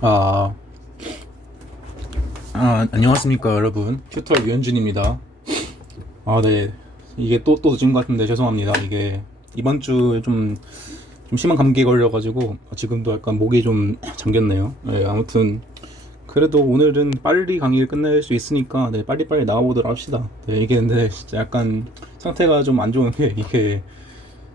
아, 안녕하십니까, 여러분. 튜터 유현준입니다. 네. 이게 또 늦은 것 같은데 죄송합니다. 이게 이번 주에 좀 심한 감기에 걸려가지고 지금도 약간 목이 좀 잠겼네요. 네, 아무튼 그래도 오늘은 빨리 강의를 끝낼 수 있으니까 네, 빨리빨리 나와보도록 합시다. 네, 이게 근데 진짜 약간 상태가 좀 안 좋은 게 이게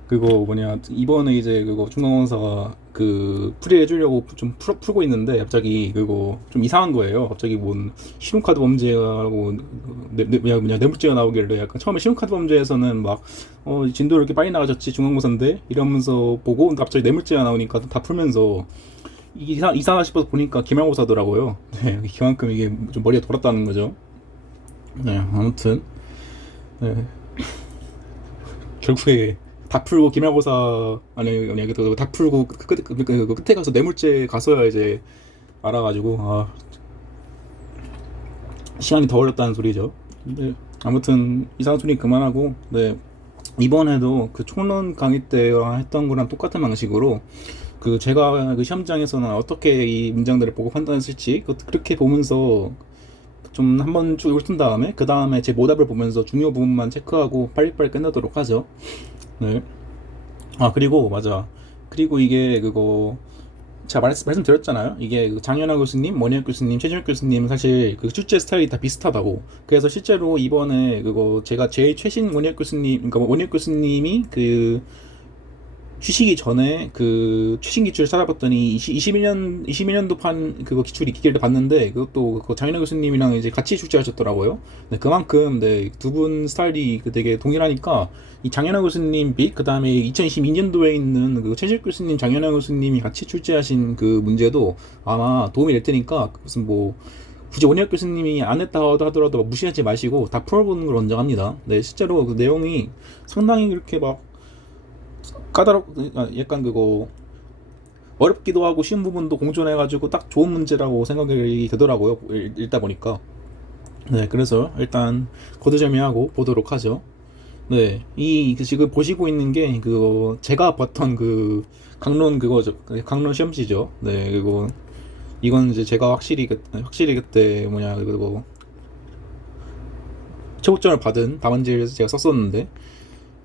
그거 뭐냐 이번에 이제 그거 중간고사가 그 풀이해 주려고 좀 풀고 있는데 갑자기 그거 좀 이상한 거예요. 갑자기 뭔 신용카드 범죄라고 뭐냐 뇌물죄가 나오길래 약간 처음에 신용카드 범죄에서는 막 진도 이렇게 빨리 나가졌지 중간고사인데 이러면서 보고 갑자기 뇌물죄가 나오니까 다 풀면서 이상하다 싶어서 보니까 기말고사더라고요. 네, 그만큼 이게 좀 머리가 돌았다는 거죠. 네, 아무튼 네, 결국에 다 풀고 기말고사 아니 다 풀고 그 끝에 가서 뇌물죄 가서야 이제 알아가지고 시간이 더 걸렸다는 소리죠. 근데 아무튼 이상한 소리 그만하고 네 이번에도 그 총론 강의 때 했던 거랑 똑같은 방식으로 그 제가 그 시험장에서는 어떻게 이 문장들을 보고 판단했을지 그렇게 보면서 좀 한번 쭉 훑은 다음에 그 다음에 제 모답을 보면서 중요 부분만 체크하고 빨리빨리 끝내도록 하죠. 네. 그리고 맞아. 그리고 이게 그거 제가 말씀드렸잖아요. 이게 그 장현아 교수님, 원희혁 교수님, 최준혁 교수님 사실 그 출제 스타일이 다 비슷하다고. 그래서 실제로 이번에 그거 제가 제일 최신 원희혁 교수님, 그러니까 원희혁 교수님이 그 휴식이 전에 그 최신 기출 찾아봤더니 21년도 판 그거 기출을 봤는데 그것도 그 장인호 교수님이랑 이제 같이 출제하셨더라고요. 네, 그만큼 네, 두 분 스타일이 되게 동일하니까 이 장현호 교수님 그 다음에 2022년도에 있는 그 최실 교수님, 장현호 교수님이 같이 출제하신 그 문제도 아마 도움이 될 테니까 무슨 뭐 굳이 원희혁 교수님이 안 했다 하더라도 무시하지 마시고 다 풀어보는 걸 권장합니다. 네, 실제로 그 내용이 상당히 그렇게 막 약간 그거 어렵기도 하고 쉬운 부분도 공존해가지고 딱 좋은 문제라고 생각이 되더라고요. 읽다 보니까. 네, 그래서 일단 거두절미하고 보도록 하죠. 네, 지금 보시고 있는 게 그거 제가 봤던 그 강론 그거죠. 강론 시험지죠. 네, 그리고 이건 이제 제가 확실히 그때 뭐냐 그거 최고점을 받은 답안지를 제가 썼었는데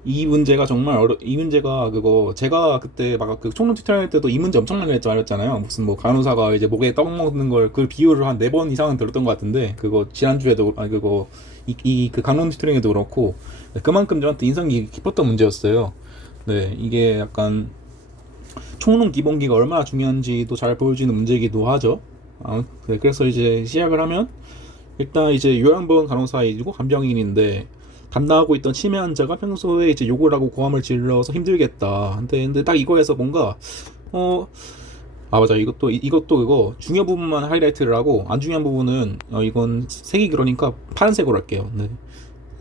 이 문제가 그거 제가 그때 막 그 총론 튜토리얼 때도 이 문제 엄청나게 말했잖아요. 무슨 뭐 간호사가 이제 목에 떡 먹는 걸 그 비유를 한 4번 이상은 들었던 것 같은데 그거 지난주에도 그거 그 강론 튜토리얼에도 그렇고 네, 그만큼 저한테 인상이 깊었던 문제였어요. 네, 이게 약간 총론 기본기가 얼마나 중요한지도 잘 보여주는 문제이기도 하죠. 네, 그래서 이제 시작을 하면 일단 이제 요양보건 간호사이고 간병인인데 담당하고 있던 치매 환자가 평소에 이제 욕을 하고 고함을 질러서 힘들겠다. 근데 딱 이거에서 뭔가 어 맞아, 이것도 그거 중요 부분만 하이라이트를 하고 안 중요한 부분은 이건 색이 그러니까 파란색으로 할게요. 네.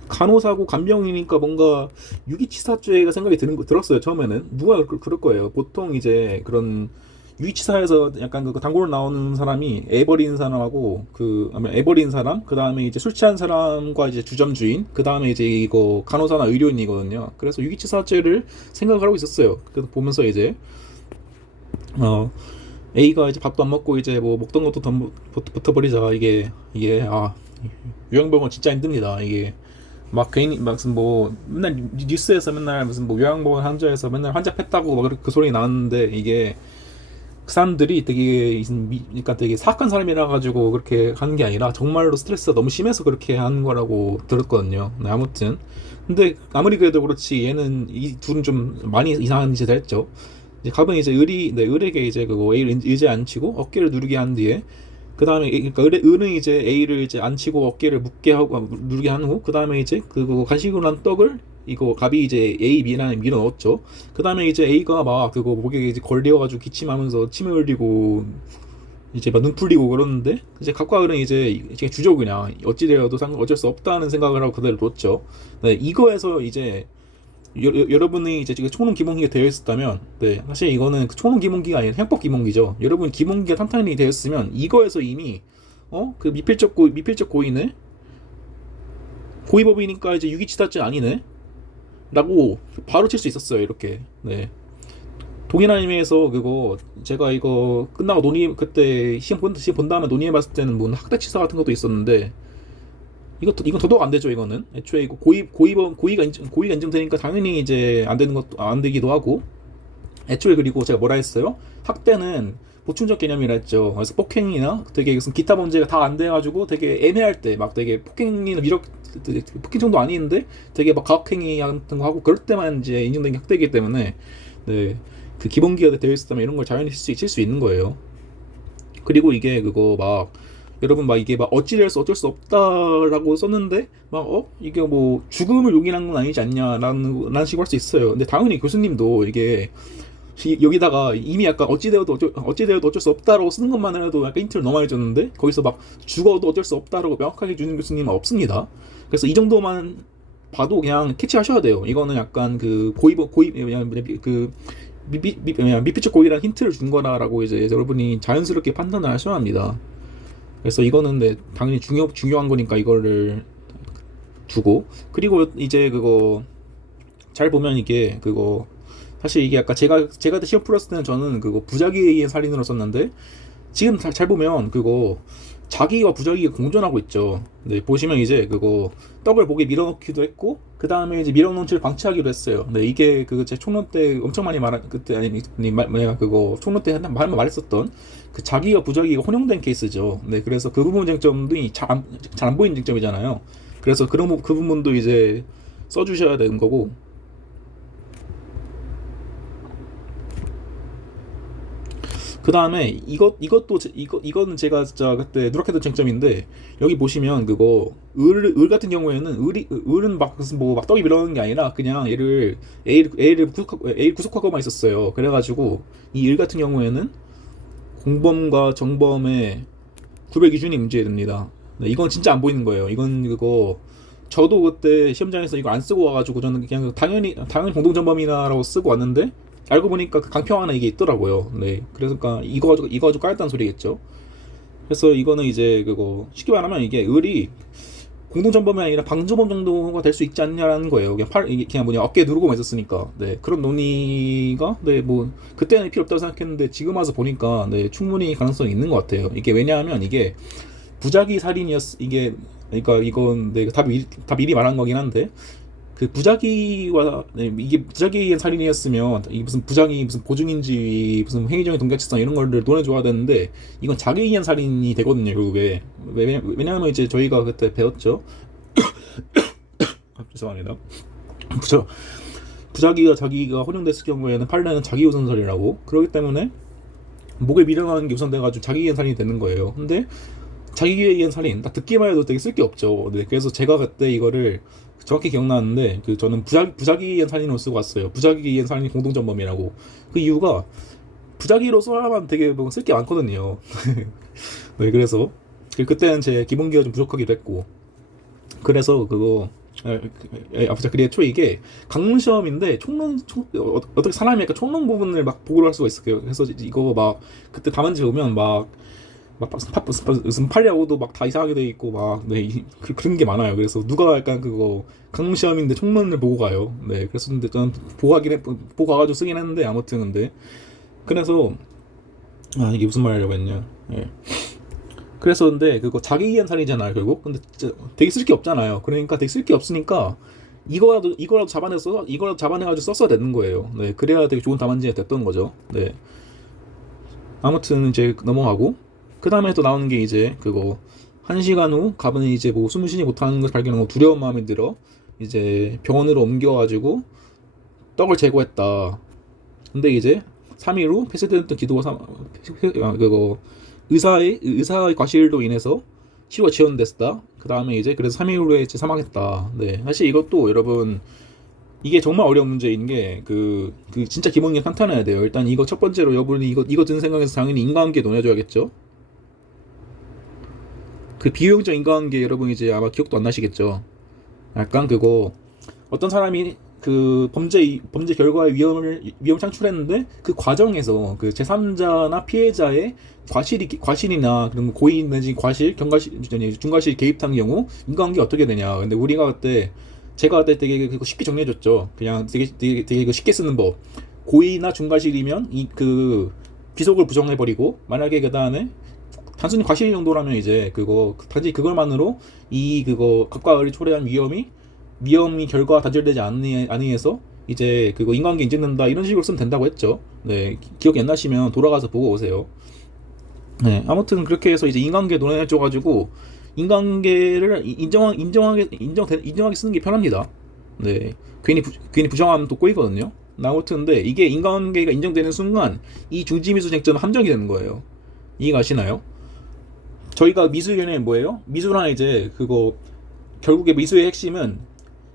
간호사고 간병이니까 뭔가 유기치사죄가 생각이 들었어요. 처음에는 누가 그럴 거예요. 보통 이제 그런 유기치사에서 약간 그 단골 나오는 사람이 애버린 사람하고 애버린 사람, 그 다음에 이제 술 취한 사람과 이제 주점 주인, 그 다음에 이제 이거 간호사나 의료인이거든요. 그래서 유기치사죄를 생각을 하고 있었어요. 그래서 보면서 이제 어 A가 이제 밥도 안 먹고 이제 뭐 먹던 것도 더 붙어버리자. 이게 요양병원 진짜 힘듭니다. 이게 막 괜히 막 무슨 뭐 맨날 뉴스에서 맨날 무슨 뭐 요양보건 환자에서 맨날 환자 팼다고 막 그 소리 나왔는데 이게 그 사람들이 그러니까 되게 사악한 사람이라 가지고 그렇게 하는 게 아니라 정말로 스트레스가 너무 심해서 그렇게 하는 거라고 들었거든요. 네, 아무튼 근데 아무리 그래도 그렇지 얘는 이 둘은 좀 많이 이상한 짓을 했죠. 이제 갑은 이제 을에게 이제 그거 A를 의지에 앉히고 어깨를 누르게 한 뒤에 그 다음에 그러니까 을은 이제 A를 이제 앉히고 어깨를 묶게 하고 누르게 한 후 그 다음에 이제 그거 간식으로 난 떡을 이거 갑이 이제 A, B란에 밀어 넣었죠. 그 다음에 이제 A가 막 그거 목에 이제 걸려가지고 기침하면서 침을 흘리고 이제 막 눈 풀리고 그러는데 이제 갑과 을은 이제 주죠. 그냥 어찌되어도 어쩔 수 없다는 생각을 하고 그대로 뒀죠. 네, 이거에서 이제 여러분이 이제 지금 총론 기본기가 되어 있었다면, 네, 사실 이거는 그 총론 기본기가 아니라 형법 기본기죠. 여러분 기본기가 탄탄히 되어 있으면 이거에서 이미 그 미필적 고의네, 고의법이니까 이제 유기치사죄 아니네, 라고 바로 칠 수 있었어요. 이렇게. 네. 동일한 의미에서 그거 제가 이거 끝나고 논의 그때 시험 본 다음에 논의해봤을 때는 뭐 학대치사 같은 것도 있었는데 이건 도덕 안 되죠. 이거는 애초에 이거 고의가 인정되니까 당연히 이제 안 되는 것도 안 되기도 하고 애초에 그리고 제가 뭐라 했어요? 학대는 보충적 개념이라 했죠. 그래서 폭행이나 되게 무슨 기타 범죄가 다 안 돼가지고 되게 애매할 때 막 되게 폭행이나 미력 폭행 정도 아닌데 되게 막 가혹행위 같은 거 하고 그럴 때만 이제 인정된 게 학대이기 때문에 네. 그 기본기가 되어 있었다면 이런 걸 자연히 칠 수 있는 거예요. 그리고 이게 그거 막 여러분 막 이게 막 어찌되어서 어쩔 수 없다라고 썼는데 막 이게 뭐 죽음을 용인한 건 아니지 않냐라는 식으로 할 수 있어요. 근데 당연히 교수님도 이게 여기다가 이미 약간 어찌되어도 어쩔 수 없다라고 쓰는 것만으로도 약간 힌트를 너무 많이 줬는데 거기서 막 죽어도 어쩔 수 없다라고 명확하게 주는 교수님은 없습니다. 그래서 이 정도만 봐도 그냥 캐치하셔야 돼요. 이거는 약간 그 그 미피적 고의라는 힌트를 준 거라고 이제 여러분이 자연스럽게 판단을 하셔야 합니다. 그래서 이거는 네, 당연히 중요한 거니까 이거를 주고 그리고 이제 그거 잘 보면 이게 그거 사실 이게 아까 제가 시험 풀었을 때는 저는 그거 부작위에 의한 살인으로 썼는데 지금 잘 보면 그거 자기와 부작위가 공존하고 있죠. 네, 보시면 이제 그거 떡을 목에 밀어넣기도 했고 그 다음에 이제 밀어넣은 채를 방치하기도 했어요. 네, 이게 그거 제 총론 때 엄청 많이 말한 그때 아니 내가 그거 총론 때 한번 말했었던 그 자기와 부작위가 혼용된 케이스죠. 네, 그래서 그 부분 쟁점이 잘 안 보이는 쟁점이잖아요. 그래서 그 부분도 이제 써주셔야 되는 거고. 그 다음에 이거는 제가 진짜 그때 누락했던 쟁점인데 여기 보시면 그거 을 같은 경우에는 을은 막 무슨 뭐 막 떡이 밀어넣는 게 아니라 그냥 A를 구속하고만 있었어요. 그래가지고 이 을 같은 경우에는 공범과 정범의 구별 기준이 문제됩니다. 네, 이건 진짜 안 보이는 거예요. 이건 그거 저도 그때 시험장에서 이거 안 쓰고 와가지고 저는 그냥 당연히 공동정범이다라고 쓰고 왔는데 알고 보니까 그 강평 하나 이게 있더라고요. 네, 그래서 그러니까 이거 가지고 깔았다는 소리겠죠. 그래서 이거는 이제 그거 쉽게 말하면 이게 을이 공동정범이 아니라 방조범 정도가 될 수 있지 않냐라는 거예요. 이게 그냥 뭐냐 어깨 누르고만 있었으니까. 네, 그런 논의가 네 뭐 그때는 필요 없다고 생각했는데 지금 와서 보니까 네 충분히 가능성이 있는 것 같아요. 이게 왜냐하면 이게 부작위 살인이었 이게 그러니까 이건 네, 다 미리 말한 거긴 한데 그 부작위와 네, 이게 부작위의 살인이었으면 이 무슨 부작위 무슨 보증인지 무슨 행위적인 동작치상 이런 거를 논해줘야 되는데 이건 자기에 의한 살인이 되거든요. 결국에 왜냐하면 이제 저희가 그때 배웠죠. 죄송합니다. 부작위가 자기가 혼용됐을 경우에는 판례는 자기우선설이라고 그렇기 때문에 목에 밀어넣는 게 우선돼가지고 자기에 의한 살인이 되는 거예요. 근데 자기에 의한 살인 딱 듣기만 해도 되게 쓸 게 없죠. 네, 그래서 제가 그때 이거를 정확히 기억나는데 그 저는 부작위에 의한 살인으로 쓰고 왔어요. 부작위에 의한 살인이 공동전범이라고. 그 이유가 부작위로 써야만 되게 뭐 쓸 게 많거든요. 네, 그래서 그때는 제 기본기가 좀 부족하기도 했고 그래서 그거 아프자 그래 초 이게 강론 시험인데 어떻게 사람이 약간 총론 부분을 막 보고를 할 수가 있어요. 그래서 이거 막 그때 답안지 보면 막 무슨 팔려고도 막 다 이상하게 돼 있고 막 네 그런 게 많아요. 그래서 누가 약간 그거 강릉 시험인데 총론을 보고 가요. 네 그래서 근데 저는 보고 가가지고 쓰긴 했는데 아무튼 근데 그래서 이게 무슨 말이라고 했냐. 예. 그래서 근데 그거 자기 위한 살이잖아요 결국. 근데 되게 쓸 게 없잖아요. 그러니까 되게 쓸 게 없으니까 이거라도 잡아내가지고 썼어야 되는 거예요. 네 그래야 되게 좋은 답안지가 됐던 거죠. 네 아무튼 이제 넘어가고. 그 다음에 또 나오는 게 이제 그거 1시간 후 가브는 이제 뭐 숨을 쉬지 못하는 것을 발견하고 두려운 마음이 들어 이제 병원으로 옮겨가지고 떡을 제거했다. 근데 이제 3일 후 폐쇄됐던 기도가 그거 의사의 과실로 인해서 치료가 지연됐다. 그 다음에 이제 그래서 3일 후에 이제 사망했다. 네 사실 이것도 여러분 이게 정말 어려운 문제인 게 그 진짜 기본기 탄탄해야 돼요. 일단 이거 첫 번째로 여러분이 이거 드는 생각에서 당연히 인과관계 논해줘야겠죠. 그 비효용적 인과관계 여러분 이제 아마 기억도 안 나시겠죠. 약간 그거 어떤 사람이 그 범죄 결과의 위험을 창출했는데 그 과정에서 그 제3자나 피해자의 과실이나 그런 고의 내지 과실, 중과실 개입한 경우 인과관계 어떻게 되냐. 근데 우리가 그때 제가 그때 되게 그거 쉽게 정리해줬죠. 그냥 되게 쉽게 쓰는 법. 고의나 중과실이면 이 그 귀속을 부정해버리고, 만약에 그 다음에 단순히 과실 정도라면 이제 그거 단지 그걸만으로 이 그거 갑과 을이 초래한 위험이 결과 단절되지 아니해서 이제 그거 인과관계 인정된다, 이런 식으로 쓰면 된다고 했죠. 네, 기억 안 나시면 돌아가서 보고 오세요. 네, 아무튼 그렇게 해서 이제 인과관계 논해줘가지고 인과관계를 인정하게 쓰는 게 편합니다. 네, 괜히 부정하면 또 꼬이거든요. 아무튼 근데 이게 인과관계가 인정되는 순간 이 중지미수 쟁점은 함정이 되는 거예요. 이해가시나요? 저희가 미수 개념이 뭐예요? 미수란 이제 그거 결국에 미수의 핵심은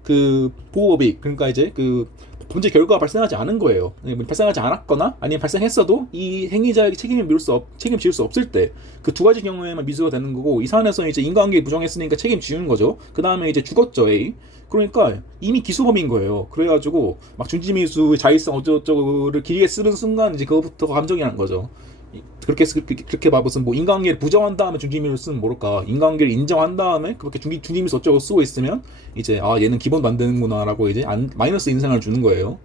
그 보호법익, 그러니까 이제 그 범죄 결과가 발생하지 않은 거예요. 발생하지 않았거나 아니면 발생했어도 이 행위자에게 책임 지을 수 없을 때 그 두 가지 경우에만 미수가 되는 거고, 이 사안에서는 이제 인과관계 부정했으니까 책임 지우는 거죠. 그 다음에 이제 죽었죠, A. 그러니까 이미 기수범인 거예요. 그래가지고 막 중지미수 자의성 어쩌고저쩌고를 길게 쓰는 순간 이제 그거부터가 감정이라는 거죠. 그렇게 봐, 무슨 뭐 인과관계를 부정한 다음에 중지미수를 쓰면 모를까, 인과관계를 인정한 다음에 그렇게 중지미수 어쩌고 쓰고 있으면 이제 얘는 기본 만드는구나라고 이제 마이너스 인상을 주는 거예요.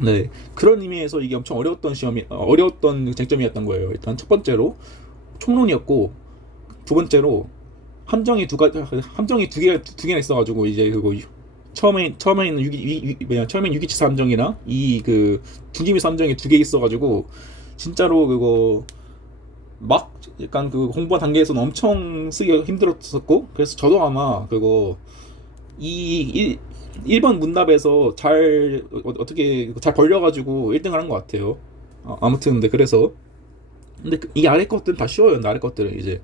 네, 그런 의미에서 이게 엄청 어려웠던 쟁점이었던 거예요. 일단 첫 번째로 총론이었고, 두 번째로 함정이 두 개나 있어가지고 이제 그거 처음에 있는 유기치사 함정이나 이 그 중지미수 함정이 두 개 있어가지고 진짜로 그거 막 약간 그 공부한 단계에서는 엄청 쓰기 힘들었었고, 그래서 저도 아마 그거 이 1번 문답에서 어떻게 잘 벌려가지고 1등 하는 것 같아요. 아무튼 근데 근데 이 아래 것들은 다 쉬워요. 아래 것들은 이제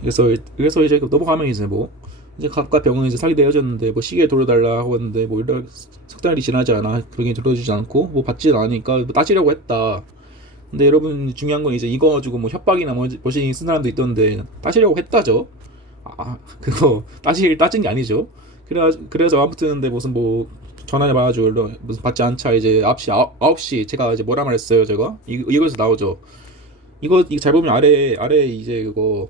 그래서 이제 넘어가면 이제 뭐 이제 각각 병원 이제 사기 되어졌는데 뭐 시계 돌려달라 하고 했는데 뭐 이런 석 달이 지나지 않아 그게 들어주지 않고 뭐 받지 않으니까 뭐 따지려고 했다. 근데 여러분 중요한 건 이제 이거 가지고 뭐 협박이나 뭐시 쓴 사람도 있던데 따지려고 했다죠. 그거 따진 게 아니죠. 그래서 아무튼 근데 무슨 뭐 전화를 받아가지고 무슨 받지 않자 이제 9시 제가 이제 뭐라 말했어요. 제가 이거에서 나오죠. 이거 잘 보면 아래 이제 그거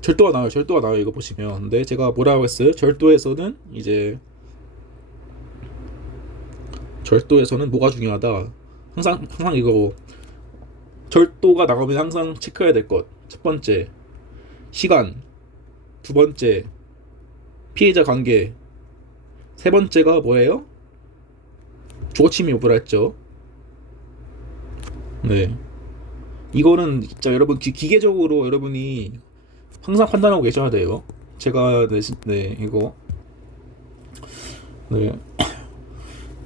절도가 나와요. 이거 보시면. 근데 제가 뭐라고 했어요? 절도에서는 뭐가 중요하다. 항상 이거 절도가 나오면 항상 체크해야 될 것. 첫 번째, 시간. 두 번째, 피해자 관계. 세 번째가 뭐예요? 주거침입 여부라 했죠. 네. 이거는 진짜 여러분 기계적으로 여러분이 항상 판단하고 계셔야 돼요. 제가 이거 네.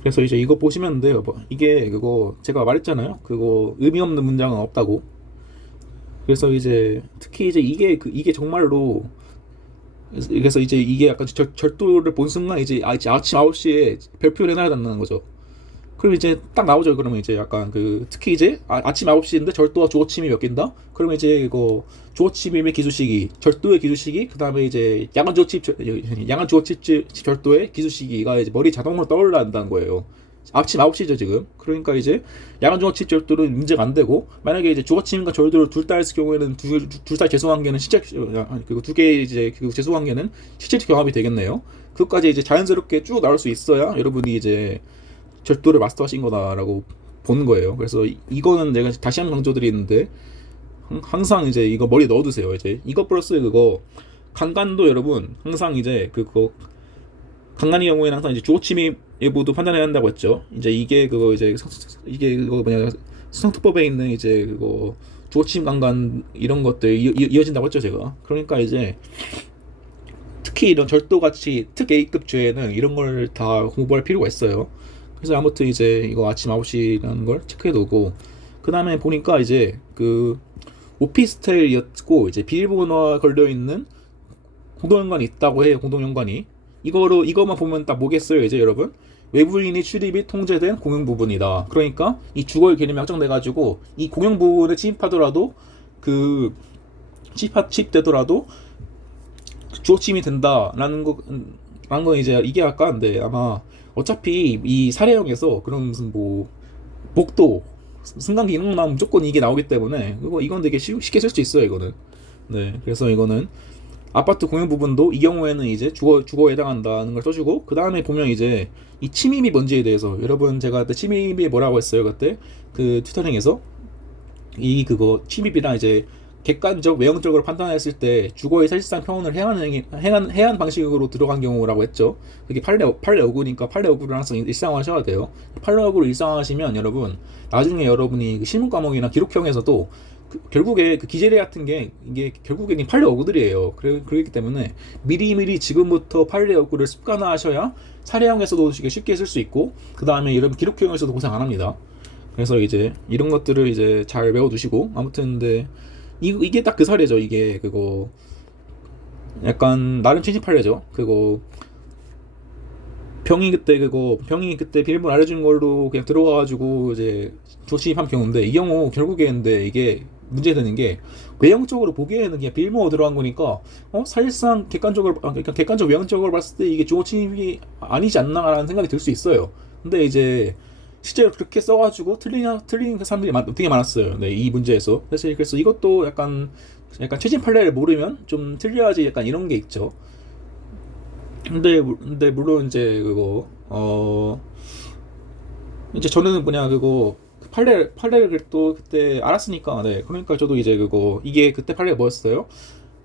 그래서 이제 이거 보시면 돼요. 이게 그거 제가 말했잖아요. 그거 의미 없는 문장은 없다고. 그래서 이제 특히 이제 이게 정말로 그래서 이제 이게 약간 절도를 본 순간 이제 아침 9시에 발표를 해놔야 된다는 거죠. 그럼 이제 딱 나오죠. 그러면 이제 약간 특히 이제 아침 9시인데 절도와 주거침입이 엮인다? 그러면 이제 이거 주거침입의 기수시기, 절도의 기수시기, 그 다음에 이제 야간 주거침입 절도의 기수시기가 이제 머리 자동으로 떠올라야 한다는 거예요. 아침 9시죠, 지금. 그러니까 이제 야간 주거침입 절도는 인정 안 되고, 만약에 이제 주거침입과 절도를 둘 다 했을 경우에는 둘 다 재수관계는 두 개 이제 재수관계는 실질적 경합이 되겠네요. 그것까지 이제 자연스럽게 쭉 나올 수 있어야 여러분이 이제 절도를 마스터하신 거다라고 보는 거예요. 그래서 이거는 내가 다시 한번 강조드리는데 항상 이제 이거 머리에 넣어두세요. 이제 이거 플러스 그거 강간도 여러분 항상 이제 강간의 경우에는 항상 이제 주거침입 여부도 판단해야 한다고 했죠. 이제 이게 그거 뭐냐 수상특법에 있는 이제 그거 주거침입 강간 이런 것들 이어진다고 했죠, 제가. 그러니까 이제 특히 이런 절도 같이 특 A급 죄에는 이런 걸 다 공부할 필요가 있어요. 그래서 아무튼 이제 이거 아침 9시라는 걸 체크해두고, 그 다음에 보니까 이제 오피스텔이었고 이제 비밀번호가 걸려있는 공동연관이 있다고 해요. 공동연관이 이거만 보면 딱 뭐겠어요, 이제 여러분? 외부인이 출입이 통제된 공용 부분이다. 그러니까 이 주거의 개념이 확정돼가지고 이 공용 부분에 침입되더라도 주거침입이 된다라는 건 이제 이게 아까 근데 아마 어차피 이 사례형에서 그런 무슨 뭐 목도 승강기 이런 거 나오면 무조건 이게 나오기 때문에 이건 되게 쉽게 쓸 수 있어요, 이거는. 네, 그래서 이거는 아파트 공유 부분도 이 경우에는 이제 주거에 해당한다는 걸 써주고, 그 다음에 보면 이제 이 침입이 뭔지에 대해서, 여러분 제가 그때 침입이 뭐라고 했어요 그때 그 튜터링에서, 이 그거 침입이랑 이제 객관적 외형적으로 판단했을 때 주거의 사실상 평온을 해한 방식으로 들어간 경우라고 했죠. 그게 판례 어구니까 판례 어구를 항상 일상화하셔야 돼요. 판례 어구를 일상화하시면 여러분 나중에 여러분이 그 실무 과목이나 기록형에서도 결국에 그 기재례 같은 게 이게 결국에는 판례 어구들이에요. 그렇기 때문에 미리미리 지금부터 판례 어구를 습관화하셔야 사례형에서도 쉽게 쓸 수 있고, 그 다음에 여러분 기록형에서도 고생 안 합니다. 그래서 이제 이런 것들을 이제 잘 외워두시고, 아무튼 근데 이게 딱 그 사례죠. 이게 그거 약간 나름 친시팔레죠. 그거 병이 그때 비밀번호 알려준 걸로 그냥 들어가가지고 이제 조치입한 경우인데, 이 경우 결국에 근데 이게 문제되는 게 외형적으로 보기에는 그냥 비밀번호 들어간 거니까 사실상 객관적 외형적으로 봤을 때 이게 주거 침입이 아니지 않나라는 생각이 들 수 있어요. 근데 이제 실제로 그렇게 써가지고 틀린 사람들이 되게 많았어요. 네, 이 문제에서. 그래서 이것도 약간 최신 판례를 모르면 좀 틀려야지, 약간 이런 게 있죠. 근데 물론 이제 그거 이제 저는 뭐냐 그거 판례를 또 그때 알았으니까, 네, 그러니까 저도 이제 그거 이게 그때 판례가 뭐였어요?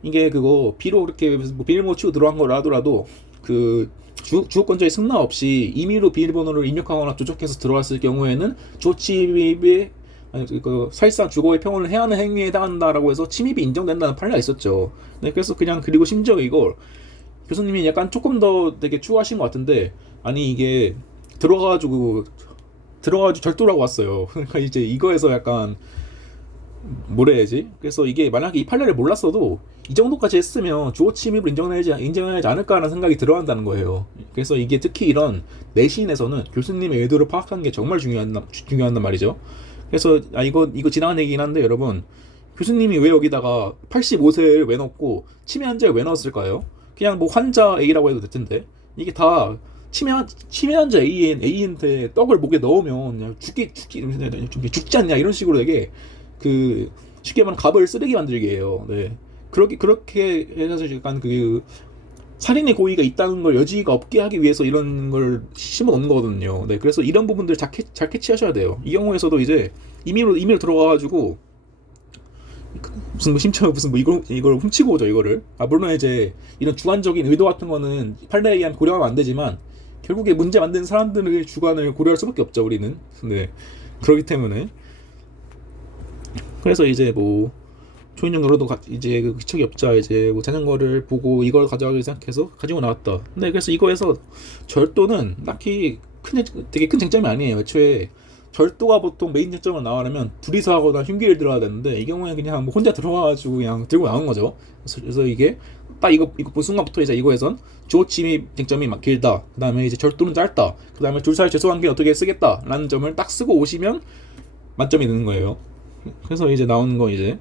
이게 그거 비록 이렇게 뭐 비밀번호 치고 들어간 거라도 그 주거권자의 승낙 없이 임의로 비밀번호를 입력하거나 조작해서 들어왔을 경우에는 조침입이 그 사실상 주거의 평온을 해하는 행위에 해당한다라고 해서 침입이 인정된다는 판례가 있었죠. 네, 그래서 그냥 그리고 심지어 이걸 교수님이 약간 조금 더 되게 추구하신 것 같은데, 아니 이게 들어가가지고 절도라고 왔어요. 그러니까 이제 이거에서 약간 뭐라 해야지? 그래서 이게 만약에 이 판례를 몰랐어도 이 정도까지 했으면 주거 침입을 인정하지 않을까라는 생각이 들어간다는 거예요. 그래서 이게 특히 이런 내신에서는 교수님의 의도를 파악하는 게 정말 중요한 말이죠. 그래서 이거 지나간 얘기긴 한데, 여러분 교수님이 왜 여기다가 85세를 왜 넣고 치매 환자를 왜 넣었을까요? 그냥 뭐 환자 A라고 해도 될 텐데, 이게 다 치매 환자 A한테 떡을 목에 넣으면 그냥 죽지 않냐 이런 식으로 되게 그 쉽게 말하면 갑을 쓰레기 만들게 해요. 네. 그렇게 해서 약간 그 살인의 고의가 있다는 걸 여지가 없게 하기 위해서 이런 걸 심어 놓는 거거든요. 네. 그래서 이런 부분들 잘 캐치하셔야 돼요. 이 경우에서도 이제 임의로 들어가가지고 무슨 뭐 이걸 훔치고 오죠, 이거를. 물론 이제 이런 주관적인 의도 같은 거는 판례에 의한 고려하면 안 되지만, 결국에 문제 만든 사람들의 주관을 고려할 수밖에 없죠, 우리는. 네. 그렇기 때문에. 그래서 이제 뭐 초인종 노래도 이제 그 기척이 없자 이제 뭐 자전거를 보고 이걸 가져가기 생각해서 가지고 나왔다. 근데 그래서 이거에서 절도는 딱히 되게 큰 쟁점이 아니에요. 애초에 절도가 보통 메인 쟁점을 나가려면 둘이서 하거나 흉기를 들어야 되는데, 이 경우에 그냥 뭐 혼자 들어가가지고 그냥 들고 나온 거죠. 그래서 이게 딱 이거 본 순간부터 이제 이거에선 주거 침입 쟁점이 막 길다, 그 다음에 이제 절도는 짧다, 그 다음에 둘 사이 죄송한게 어떻게 쓰겠다라는 점을 딱 쓰고 오시면 만점이 되는 거예요. 그래서 이제 나오는 거 이제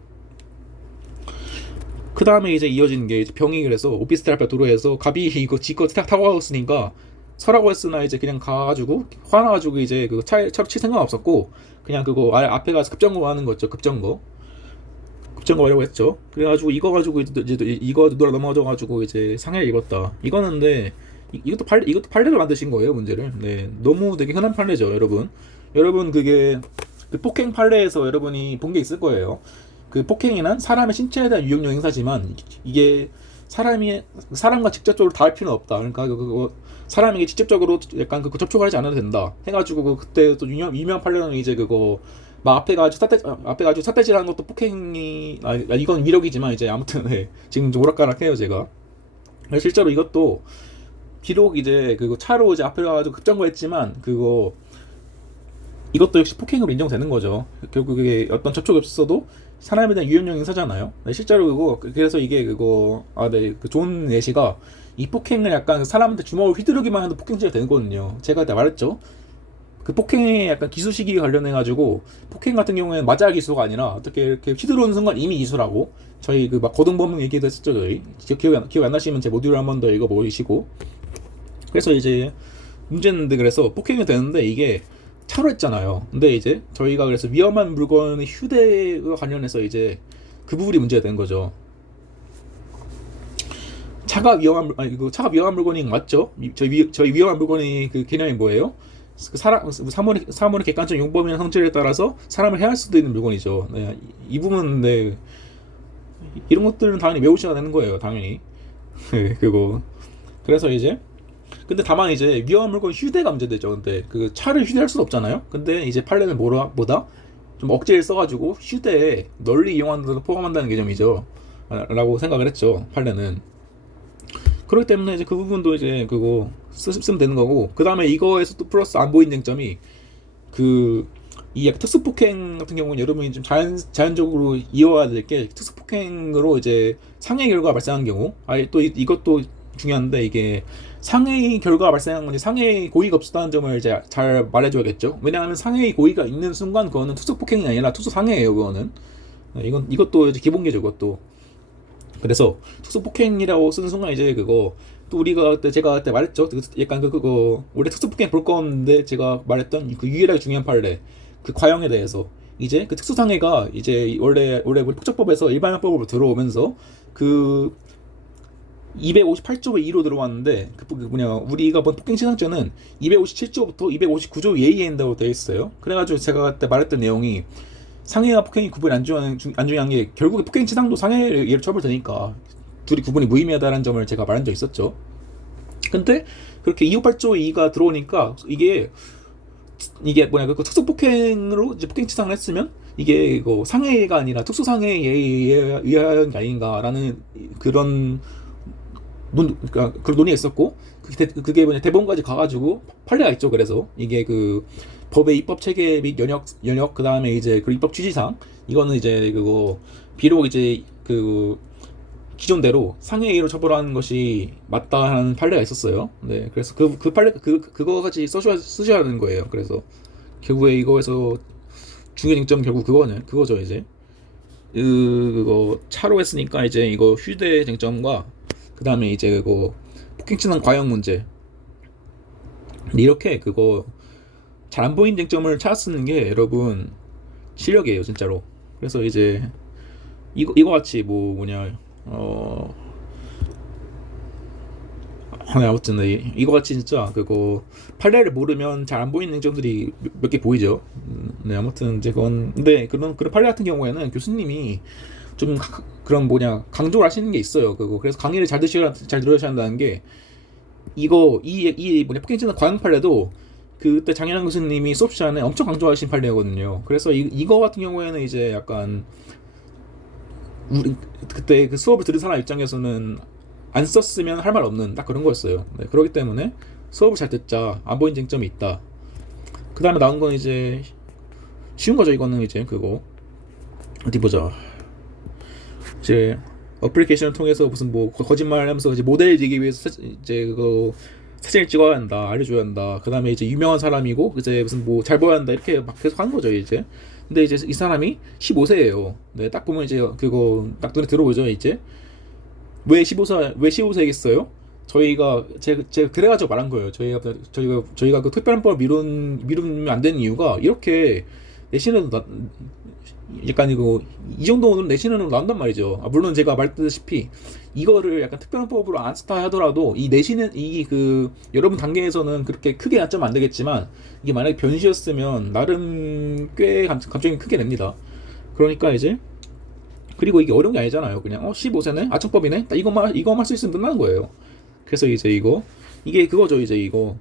그 다음에 이제 이어지는 게 이제 병이, 그래서 오피스텔 앞에 도로에서 갑이 이거 지껏 타고 왔으니까 서라고 했으나 이제 그냥 가가지고 화나가지고 이제 그 차로 칠 생각 없었고 그냥 그거 앞에 가서 급정거 하는 거죠. 급정거 하려고 했죠. 그래가지고 이거 가지고 이제 이거 돌아 넘어져가지고 이제 상해를 입었다. 이거는데 이것도 판례를 만드신 거예요, 문제를. 네, 너무 되게 흔한 판례죠, 여러분 그게 그 폭행 판례에서 여러분이 본 게 있을 거예요. 그 폭행이란 사람의 신체에 대한 유형력 행사지만, 이게 사람과 직접적으로 닿을 필요는 없다. 그러니까 그거 사람에게 직접적으로 약간 그 접촉을 하지 않아도 된다 해가지고, 그때 또 유명한 판례는 이제 그거 막 앞에 가지고 삿대질하는 것도 폭행이, 이건 위력이지만 이제 아무튼 네, 지금 좀 오락가락해요 제가. 실제로 이것도 비록 이제 그거 차로 이제 앞에 가가지고 급정거했지만 이것도 역시 폭행으로 인정되는 거죠. 결국에 어떤 접촉이 없었어도 사람에 대한 유연력 행사잖아요. 네, 실제로 그래서 이게 네, 그 좋은 예시가 이 폭행을 약간 사람한테 주먹을 휘두르기만 해도 폭행죄가 되거든요. 제가 그때 말했죠. 그 폭행에 약간 기수 시기에 관련해가지고, 폭행 같은 경우에는 맞아 기수가 아니라 어떻게 이렇게 휘두르는 순간 이미 기수라고, 저희 그 막 고등법문 얘기도 했었죠. 저희 기억 안 나시면 제 모듈 한 번 더 읽어보시고. 그래서 이제 문제인데, 그래서 폭행이 되는데 이게 차로 했잖아요. 근데 이제 저희가 그래서 위험한 물건의 휴대와 관련해서 이제 그 부분이 문제가 된 거죠. 차가 위험한 물건이 맞죠? 저희 위험한 물건이 그 개념이 뭐예요? 그 사물의 객관적 용법이나 성질에 따라서 사람을 해할 수도 있는 물건이죠. 네, 이 부분, 네, 이런 것들은 당연히 외우셔야 되는 거예요, 당연히. 네, 그거. 그래서 이제, 근데 다만 이제 위험한 물건 휴대가 문제되죠. 근데 그 차를 휴대할 수도 없잖아요. 근데 이제 판례는 뭐다? 좀 억지를 써가지고 휴대에 널리 이용하는 것을 포함한다는 개념이죠. 라고 생각을 했죠, 판례는. 그렇기 때문에 이제 그 부분도 이제 그거 쓰면 되는 거고, 그 다음에 이거에서 또 플러스 안 보인 쟁점이 그 이 특수폭행 같은 경우는 여러분이 좀 자연적으로 이어와야 될 게, 특수폭행으로 이제 상해 결과가 발생한 경우, 또 이것도 중요한데, 이게 상해의 결과가 발생한 건지 상해의 고의가 없었다는 점을 이제 잘 말해줘야겠죠. 왜냐하면 상해의 고의가 있는 순간 그거는 특수폭행이 아니라 특수상해예요. 그거는 이것도 이제 기본계죠. 그것도. 그래서 특수폭행이라고 쓰는 순간 이제 그거 또 제가 그때 말했죠. 약간 그거 원래 특수폭행 볼 건데 제가 말했던 그 유일하게 중요한 판례, 그 과형에 대해서 이제 그 특수상해가 이제 원래 우리 폭처법에서 일반형법으로 들어오면서 그 258조 2로 들어왔는데, 그 뭐냐, 우리가 본 폭행치상죄는 257조부터 259조 예의에 한다고 되어 있어요. 그래가지고 제가 그때 말했던 내용이 상해와 폭행이 구분이 안 중요한 게, 결국에 폭행치상도 상해를 처벌되니까 둘이 구분이 무의미하다는 점을 제가 말한 적 있었죠. 근데 그렇게 258조 2가 들어오니까 이게 뭐냐, 그 특수폭행으로 이제 폭행치상을 했으면 이게 이거 상해가 아니라 특수상해에 의한 게 아닌가라는 그런 그러니까 그런 논의가 있었고, 그게 뭐냐, 대법원까지 가가지고 판례가 있죠. 그래서 이게 그 법의 입법 체계 및 연역, 그 다음에 이제 그 입법 취지상 이거는 이제 그거 비록 이제 그 기존대로 상해이로 처벌하는 것이 맞다는 판례가 있었어요. 네, 그래서 그 판례 그거까지 쓰셔야 하는 거예요. 그래서 결국에 이거에서 중요 쟁점 결국 그거죠. 이제 그거 차로 했으니까 이제 이거 휴대 쟁점과 그 다음에 이제 그거 폭행치상 과형 문제, 이렇게 그거 잘 안 보이는 쟁점을 찾아 쓰는 게 여러분 실력이에요, 진짜로. 그래서 이제 이거 같이 아무튼 이거 같이 진짜 그거 판례를 모르면 잘 안 보이는 쟁점들이 몇 개 보이죠. 네, 아무튼 이제 근데 그런 판례 같은 경우에는 교수님이 좀 그런 강조를 하시는 게 있어요. 그래서 강의를 잘 들으셔야 한다는 게, 이 폭행치상 과형 판례도 그때 장현환 교수님이 수업 시간에 엄청 강조하신 판례거든요. 그래서 이거 같은 경우에는 이제 약간 그때 그 수업을 들은 사람 입장에서는 안 썼으면 할 말 없는 딱 그런 거였어요. 네, 그렇기 때문에 수업을 잘 듣자. 안 보인 쟁점이 있다. 그 다음에 나온 건 이제 쉬운 거죠. 이거는 이제 그거 어디 보자. 이제 어플리케이션을 통해서 무슨 거짓말을 하면서 이제 모델을 되기 위해서 이제 그거 사진을 찍어야 한다, 알려줘야 한다. 그 다음에 이제 유명한 사람이고 이제 무슨 잘 보여야 한다, 이렇게 막 계속 하는 거죠 이제. 근데 이제 이 사람이 15세예요. 네, 딱 보면 이제 그거 딱 눈에 들어오죠 이제. 왜 15세겠어요? 제가 그래가지고 말한 거예요. 저희가 그 특별한법을 미루면 안 되는 이유가, 이렇게 내신에도 약간 이 정도는 내신으로 나온단 말이죠. 물론 제가 말했다시피 이거를 약간 특별한법으로 안 쓰다 하더라도 이 내신은 여러분 단계에서는 그렇게 크게 약점은 안 되겠지만, 이게 만약에 변시였으면 나름 꽤 감정이 크게 냅니다. 그러니까 이제 그리고 이게 어려운 게 아니잖아요. 그냥 15세네? 아청법이네? 딱 이거만 쓸 수 있으면 끝나는 거예요. 그래서 이제 이게 그거죠. 이제 이거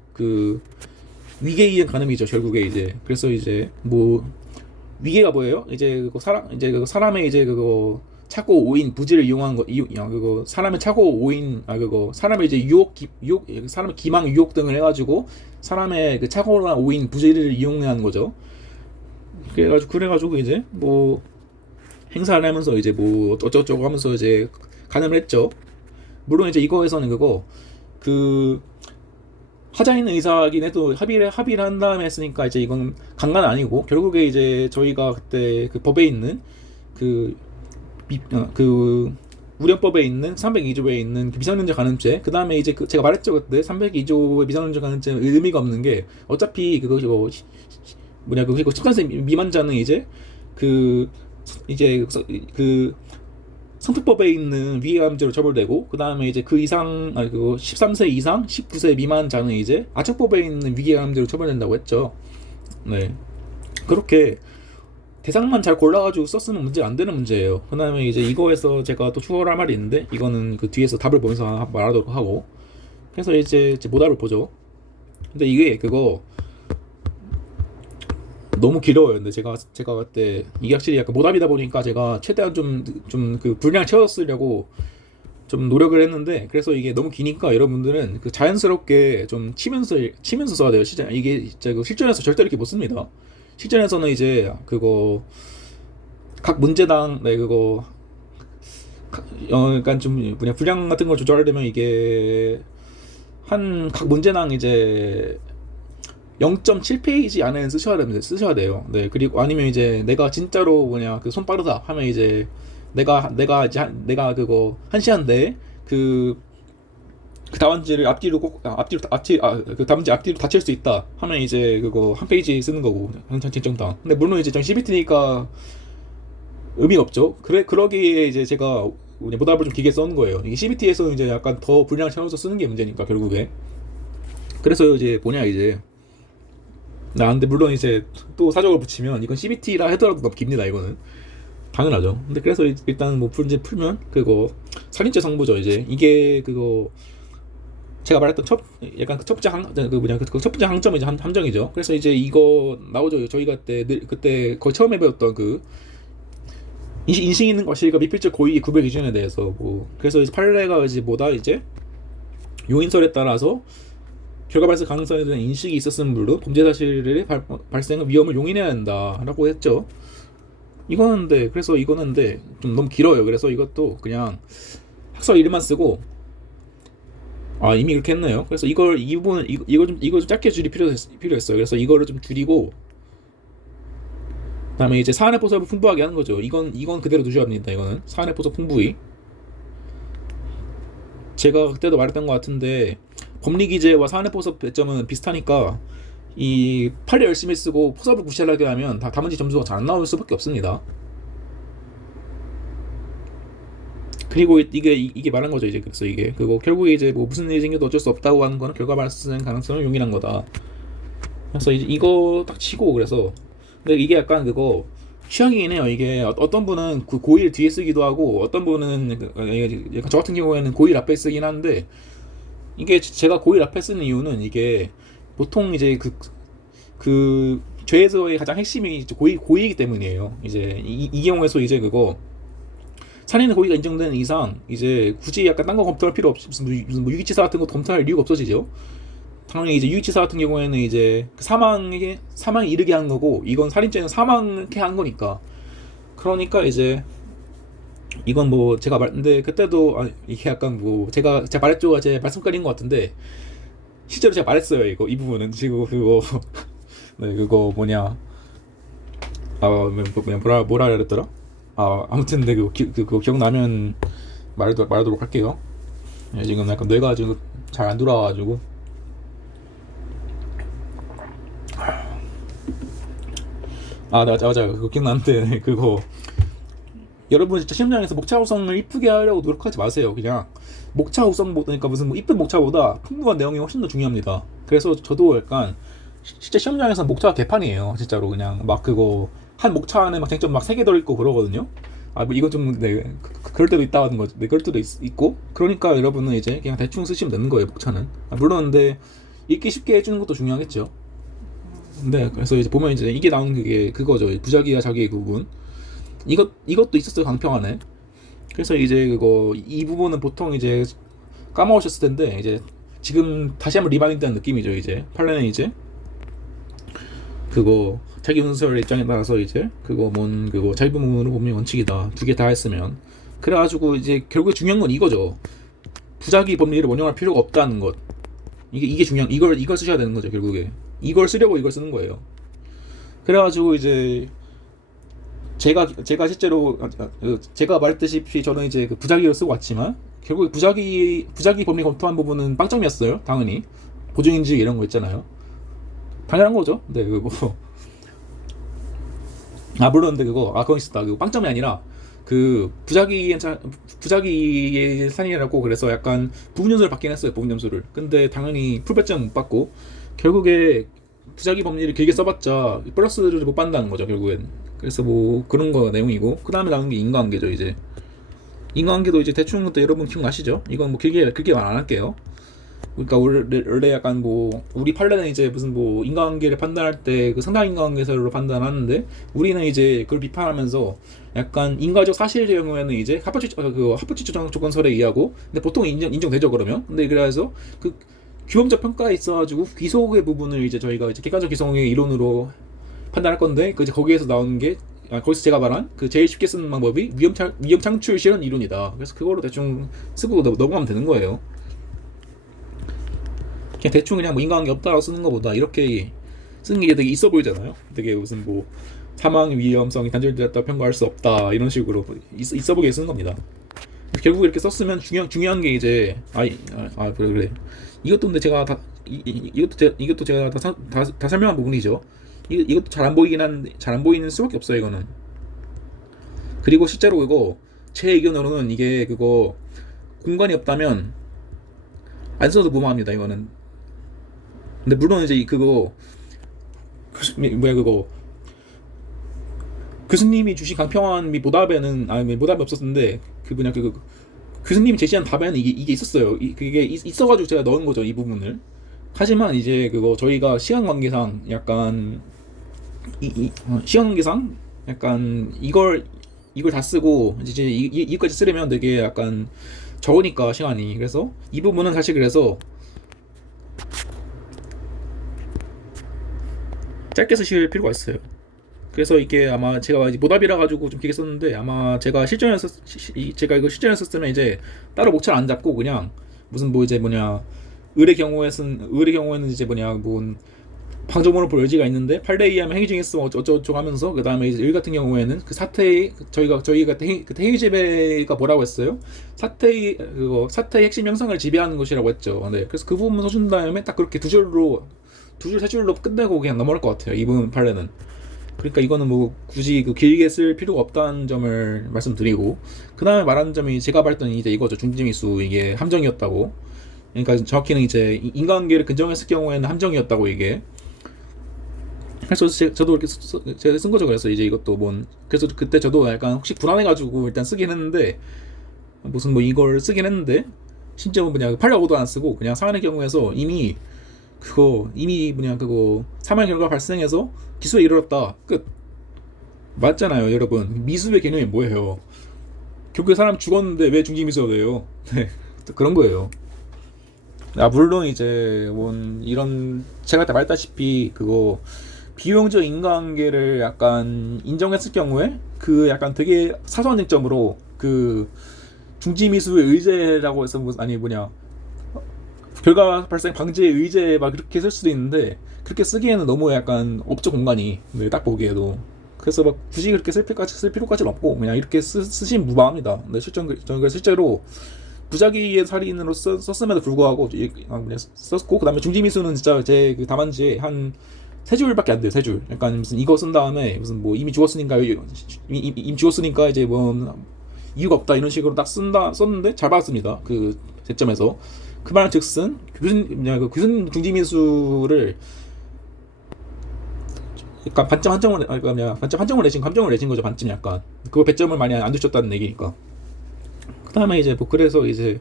위계이행 가늠이죠. 결국에 이제. 그래서 이제 위계가 뭐예요? 이제 사람의 이제 착오 오인 부지를 이용한 사람의 착오 오인 사람의 이제 사람의 기망 유혹 등을 해가지고 사람의 그 착오나 오인 부지를 이용하는 거죠. 그래가지고 이제 행사를 하면서 이제 어쩌고저쩌고 하면서 이제 가늠을 했죠. 물론 이제 이거에서는 하자는 의사긴 해도 합의를 한 다음에 했으니까 이제 이건 강간은 아니고, 결국에 이제 저희가 그때 그 법에 있는 우려법에 있는 302조에 있는 미성년자 간음죄, 그 다음에 이제 제가 말했죠 그때 302조의 미성년자 간음죄는 의미가 없는 게, 어차피 13세 미만자는 이제 성특법에 있는 위해감죄로 처벌되고, 그 다음에 이제 그 이상, 아니 그거 13세 이상 19세 미만자는 이제 아청법에 있는 위해감죄로 처벌된다고 했죠. 네, 그렇게 대상만 잘 골라가지고 썼으면 문제가 안 되는 문제예요. 그 다음에 이제 이거에서 제가 또 추가할 말이 있는데, 이거는 그 뒤에서 답을 보면서 말하도록 하고, 그래서 이제 모답을 보죠. 근데 이게 그거 너무 길어요. 근데 제가 그때 이게 확실히 약간 모답이다 보니까 제가 최대한 좀 그 분량 채웠으려고 좀 노력을 했는데, 그래서 이게 너무 기니까 여러분들은 그 자연스럽게 좀 치면서 써야 돼요. 진짜 이게 진짜 그 실전에서 절대 이렇게 못 씁니다. 실전에서는 이제 그거 각 문제당 네 그거 약간 좀 뭐냐 분량 같은 걸 조절하려면 이게 한 각 문제당 이제 0.7페이지 안에는 쓰셔야 돼요. 네, 그리고 아니면 이제 내가 진짜로 뭐냐 그 손 빠르다 하면 이제 내가 그거 1시간 내에 그 답안지를 그 답안지 앞뒤로 다 칠 수 있다 하면 이제 그거 한 페이지 쓰는 거고 한 채점당. 근데 물론 이제 전 CBT니까 의미가 없죠. 그러기에 이제 제가 모답을 좀 길게 써는 거예요. 이게 CBT에서는 이제 약간 더 분량을 채워서 쓰는 게 문제니까 결국에. 그래서 이제 뭐냐 이제 근데 물론 이제 또 사적을 붙이면 이건 CBT라 하더라도 너무 깁니다. 이거는 당연하죠. 근데 그래서 일단 뭐 이제 풀면 그거 살인죄 성부죠. 이제 이게 그거 제가 말했던 약간 그 첫 번째 항점이 이제 함정이죠. 그래서 이제 이거 나오죠. 저희가 그때 거의 처음에 배웠던 그 인식 있는 과실과 미필적 고의 구별 기준에 대해서 뭐 그래서 이제 판례가 이제 이제 용인설에 따라서 결과 발생 가능성에 대한 인식이 있었으면 물론 범죄 사실의 발생의 위험을 용인해야 한다라고 했죠. 그래서 이거는데 좀 너무 길어요. 그래서 이것도 그냥 학설 이름만 쓰고 이미 그렇게 했네요. 그래서 이 부분은 이거 좀 짧게 필요했어요. 그래서 이거를 좀 줄이고 그다음에 이제 사안의 포섭을 풍부하게 하는 거죠. 이건 그대로 두셔야 합니다. 이거는 사안의 포섭 풍부히. 제가 그때도 말했던 것 같은데 법리기재와 사안의 포섭 배점은 비슷하니까 이 판례 열심히 쓰고 포섭을 구시하게 하면 답안지 점수가 잘 안 나올 수밖에 없습니다. 그리고 이게 말한 거죠. 이제 그래서 이게 그거 결국에 이제 뭐 무슨 일이 생겨도 어쩔 수 없다고 하는 거는 결과 발생 가능성을 용인한 거다. 그래서 이제 이거 딱 치고 그래서 근데 이게 약간 그거 취향이긴 해요. 이게 어떤 분은 그 고일 뒤에 쓰기도 하고 어떤 분은 저 같은 경우에는 고일 앞에 쓰긴 하는데 이게 제가 고일 앞에 쓰는 이유는 이게 보통 이제 그 죄에서의 가장 핵심이 고의이기 때문이에요. 이제 이 경우에서 이제 그거 살인의 고의가 인정되는 이상 이제 굳이 약간 딴 거 검토할 필요 없이 무슨 뭐 유기치사 같은 거 검토할 이유가 없어지죠. 당연히 이제 유기치사 같은 경우에는 이제 사망에 이르게 한 거고 이건 살인죄는 사망케 한 거니까. 그러니까 이제 이건 뭐 제가 근데 그때도 이게 약간 뭐 제가 말했죠. 제 말씀거리인 것 같은데 실제로 제가 말했어요. 이 부분은 지금 그거 네 그거 뭐냐 뭐라 그랬더라. 아무튼 근데 그거 기억나면 말하도록 할게요. 네, 지금 약간 뇌가 지금 잘 안 돌아와가지고 맞아 그거 기억나는데 그거 여러분 진짜 시험장에서 목차 구성을 이쁘게 하려고 노력하지 마세요. 그냥 목차 구성보다니까 무슨 뭐 이쁜 목차보다 풍부한 내용이 훨씬 더 중요합니다. 그래서 저도 약간 진짜 시험장에서 목차가 개판이에요. 진짜로 그냥 막 그거 한 목차 안에 막 쟁점 막 3개 들어있고 그러거든요. 뭐 이거 좀 그럴 때도 있다는 거죠. 그럴 때도 있고 그러니까 여러분은 이제 그냥 대충 쓰시면 되는 거예요. 목차는 물론 근데 읽기 쉽게 해주는 것도 중요하겠죠. 근데 그래서 이제 보면 이제 이게 나오는 그거죠. 부작위와 자기의 구분. 이것도 있었어요. 강평안에. 그래서 이제 이 부분은 보통 이제 까먹으셨을 텐데 이제 지금 다시 한번 리바인드한 느낌이죠. 이제 판례는 이제 그거 자기 문서의 입장에 따라서 이제 그거 자기 부분으로 보면 원칙이다. 2개 다 했으면 그래가지고 이제 결국에 중요한 건 이거죠. 부작위 법리를 원용할 필요가 없다는 것. 이게 중요한 이걸 쓰셔야 되는 거죠. 결국에 이걸 쓰려고 이걸 쓰는 거예요. 그래가지고 이제 제가 실제로 제가 말했다시피 저는 이제 그 부작위를 쓰고 왔지만 결국에 부작위 법리 검토한 부분은 빵점이었어요. 당연히 보증인지 이런 거 있잖아요. 당연한 거죠. 네 그거 물론 근데 그건 있었다. 그거 빵점이 아니라 그 부작위의 산이라고 그래서 약간 부분 점수를 받긴 했어요. 부분 점수를. 근데 당연히 풀배점 못 받고 결국에 부작위 법리를 길게 써봤자 플러스를 못 받는다는 거죠 결국엔. 그래서 뭐 그런 거 내용이고 그 다음에 나오는 게 인과관계죠. 이제 인과관계도 이제 대충 또 여러분 기억나시죠? 이건 뭐 길게 말 안 할게요. 그러니까 원래 약간 뭐 우리 판례는 이제 무슨 뭐 인과관계를 판단할 때 그 상당 인과관계설로 판단하는데 우리는 이제 그걸 비판하면서 약간 인과적 사실의 경우에는 이제 합법적 조건설에 의하고 근데 보통 인정되죠 그러면. 근데 그래서 그 규범적 평가에 있어가지고 귀속의 부분을 이제 저희가 이제 객관적 기성의 이론으로 판단할 건데 그 이제 거기에서 나오는 게 거기서 제가 말한 그 제일 쉽게 쓰는 방법이 위험 창출 실현 이론이다. 그래서 그거로 대충 쓰고 넘어가면 되는 거예요. 그냥 대충 그냥 뭐 인과관계 없다라고 쓰는 것보다 이렇게 쓰는 게 되게 있어 보이잖아요. 되게 무슨 뭐 사망 위험성이 단절되었다 평가할 수 없다 이런 식으로 있어 보게 쓰는 겁니다. 결국 이렇게 썼으면 중요한 게 이제 그래 이것도 근데 제가 이것도 제가 다 설명한 부분이죠. 이것도 잘 안 보이는 수밖에 없어요 이거는. 그리고 실제로 이거 제 의견으로는 이게 그거 공간이 없다면 안 써도 무방합니다 이거는. 근데 물론 이제 그거 그거 교수님이 주신 강평원 및 모답에는 모답이 없었는데 그 교수님이 제시한 답에는 이게 있었어요. 그게 있어가지고 제가 넣은 거죠 이 부분을. 하지만 이제 그거 저희가 시간 관계상 약간 시간 관계상 약간 이걸 다 쓰고 이제 이거까지 쓰려면 되게 약간 적으니까 시간이. 그래서 이 부분은 사실 그래서 짧게 쓰실 필요가 있어요. 그래서 이게 아마 제가 모답이라 가지고 좀 길게 썼는데 아마 제가 이거 실전에서 쓰면 이제 따로 목차를 안 잡고 그냥 무슨 뭐 이제 뭐냐 을의 경우에는 이제 뭐냐 뭐 방조문을 볼 의지가 있는데 판례에 의하면 행위 중에 있으면 어쩌고저쩌고 하면서 그 다음에 이제 을 같은 경우에는 그 사태의 저희가 그때 행위 지배가 뭐라고 했어요? 사태의 핵심 형성을 지배하는 것이라고 했죠. 네. 그래서 그 부분 써준 다음에 딱 그렇게 세 줄로 끝내고 그냥 넘어갈 것 같아요. 이 부분 판례는. 그러니까 이거는 뭐 굳이 길게 쓸 필요가 없다는 점을 말씀드리고 그 다음에 말하는 점이 제가 봤더니 이제 이거죠. 중지미수 이게 함정이었다고. 그러니까 정확히는 이제 인과관계를 근정했을 경우에는 함정이었다고 이게. 그래서 저도 이렇게 제가 쓴 거죠. 그래서 이제 이것도 그래서 그때 저도 약간 혹시 불안해가지고 일단 쓰긴 했는데 무슨 뭐 이걸 쓰긴 했는데 진짜 뭐냐 팔려고도 안 쓰고 그냥 사안의 경우에서 이미 사망 결과 발생해서 기소에 이르렀다 끝 맞잖아요 여러분. 미수의 개념이 뭐예요? 결국에 사람 죽었는데 왜 중지미수가 돼요? 네 그런 거예요. 물론 이제 이런 제가 다 말했다시피 그거 비용적 인과관계를 약간 인정했을 경우에 그 약간 되게 사소한 쟁점으로 그 중지미수의 의제라고 해서 결과 발생 방지의 의제 막 그렇게 쓸 수도 있는데 그렇게 쓰기에는 너무 약간 없죠 공간이. 네, 딱 보기에도. 그래서 막 굳이 그렇게 쓸 필요까지는 없고 그냥 이렇게 쓰시면 무방합니다. 근데 저는 실제로 부작위의 살인으로 썼음에도 불구하고 그냥 썼고 그 다음에 중지미수는 진짜 제 그 답안지에 한 3줄밖에 안 돼요. 3줄. 약간 무슨 이거 쓴 다음에 무슨 뭐 이미 죽었으니까 이제 뭐 이유가 없다 이런 식으로 딱 썼는데 잘 받았습니다. 그 대점에서. 그 말은 즉슨 교수님 중지미수를 약간 반점 한점을 내신 거죠. 반점 약간 그거 배점을 많이 안 주셨다는 얘기니까. 그 다음에 이제 뭐 그래서 이제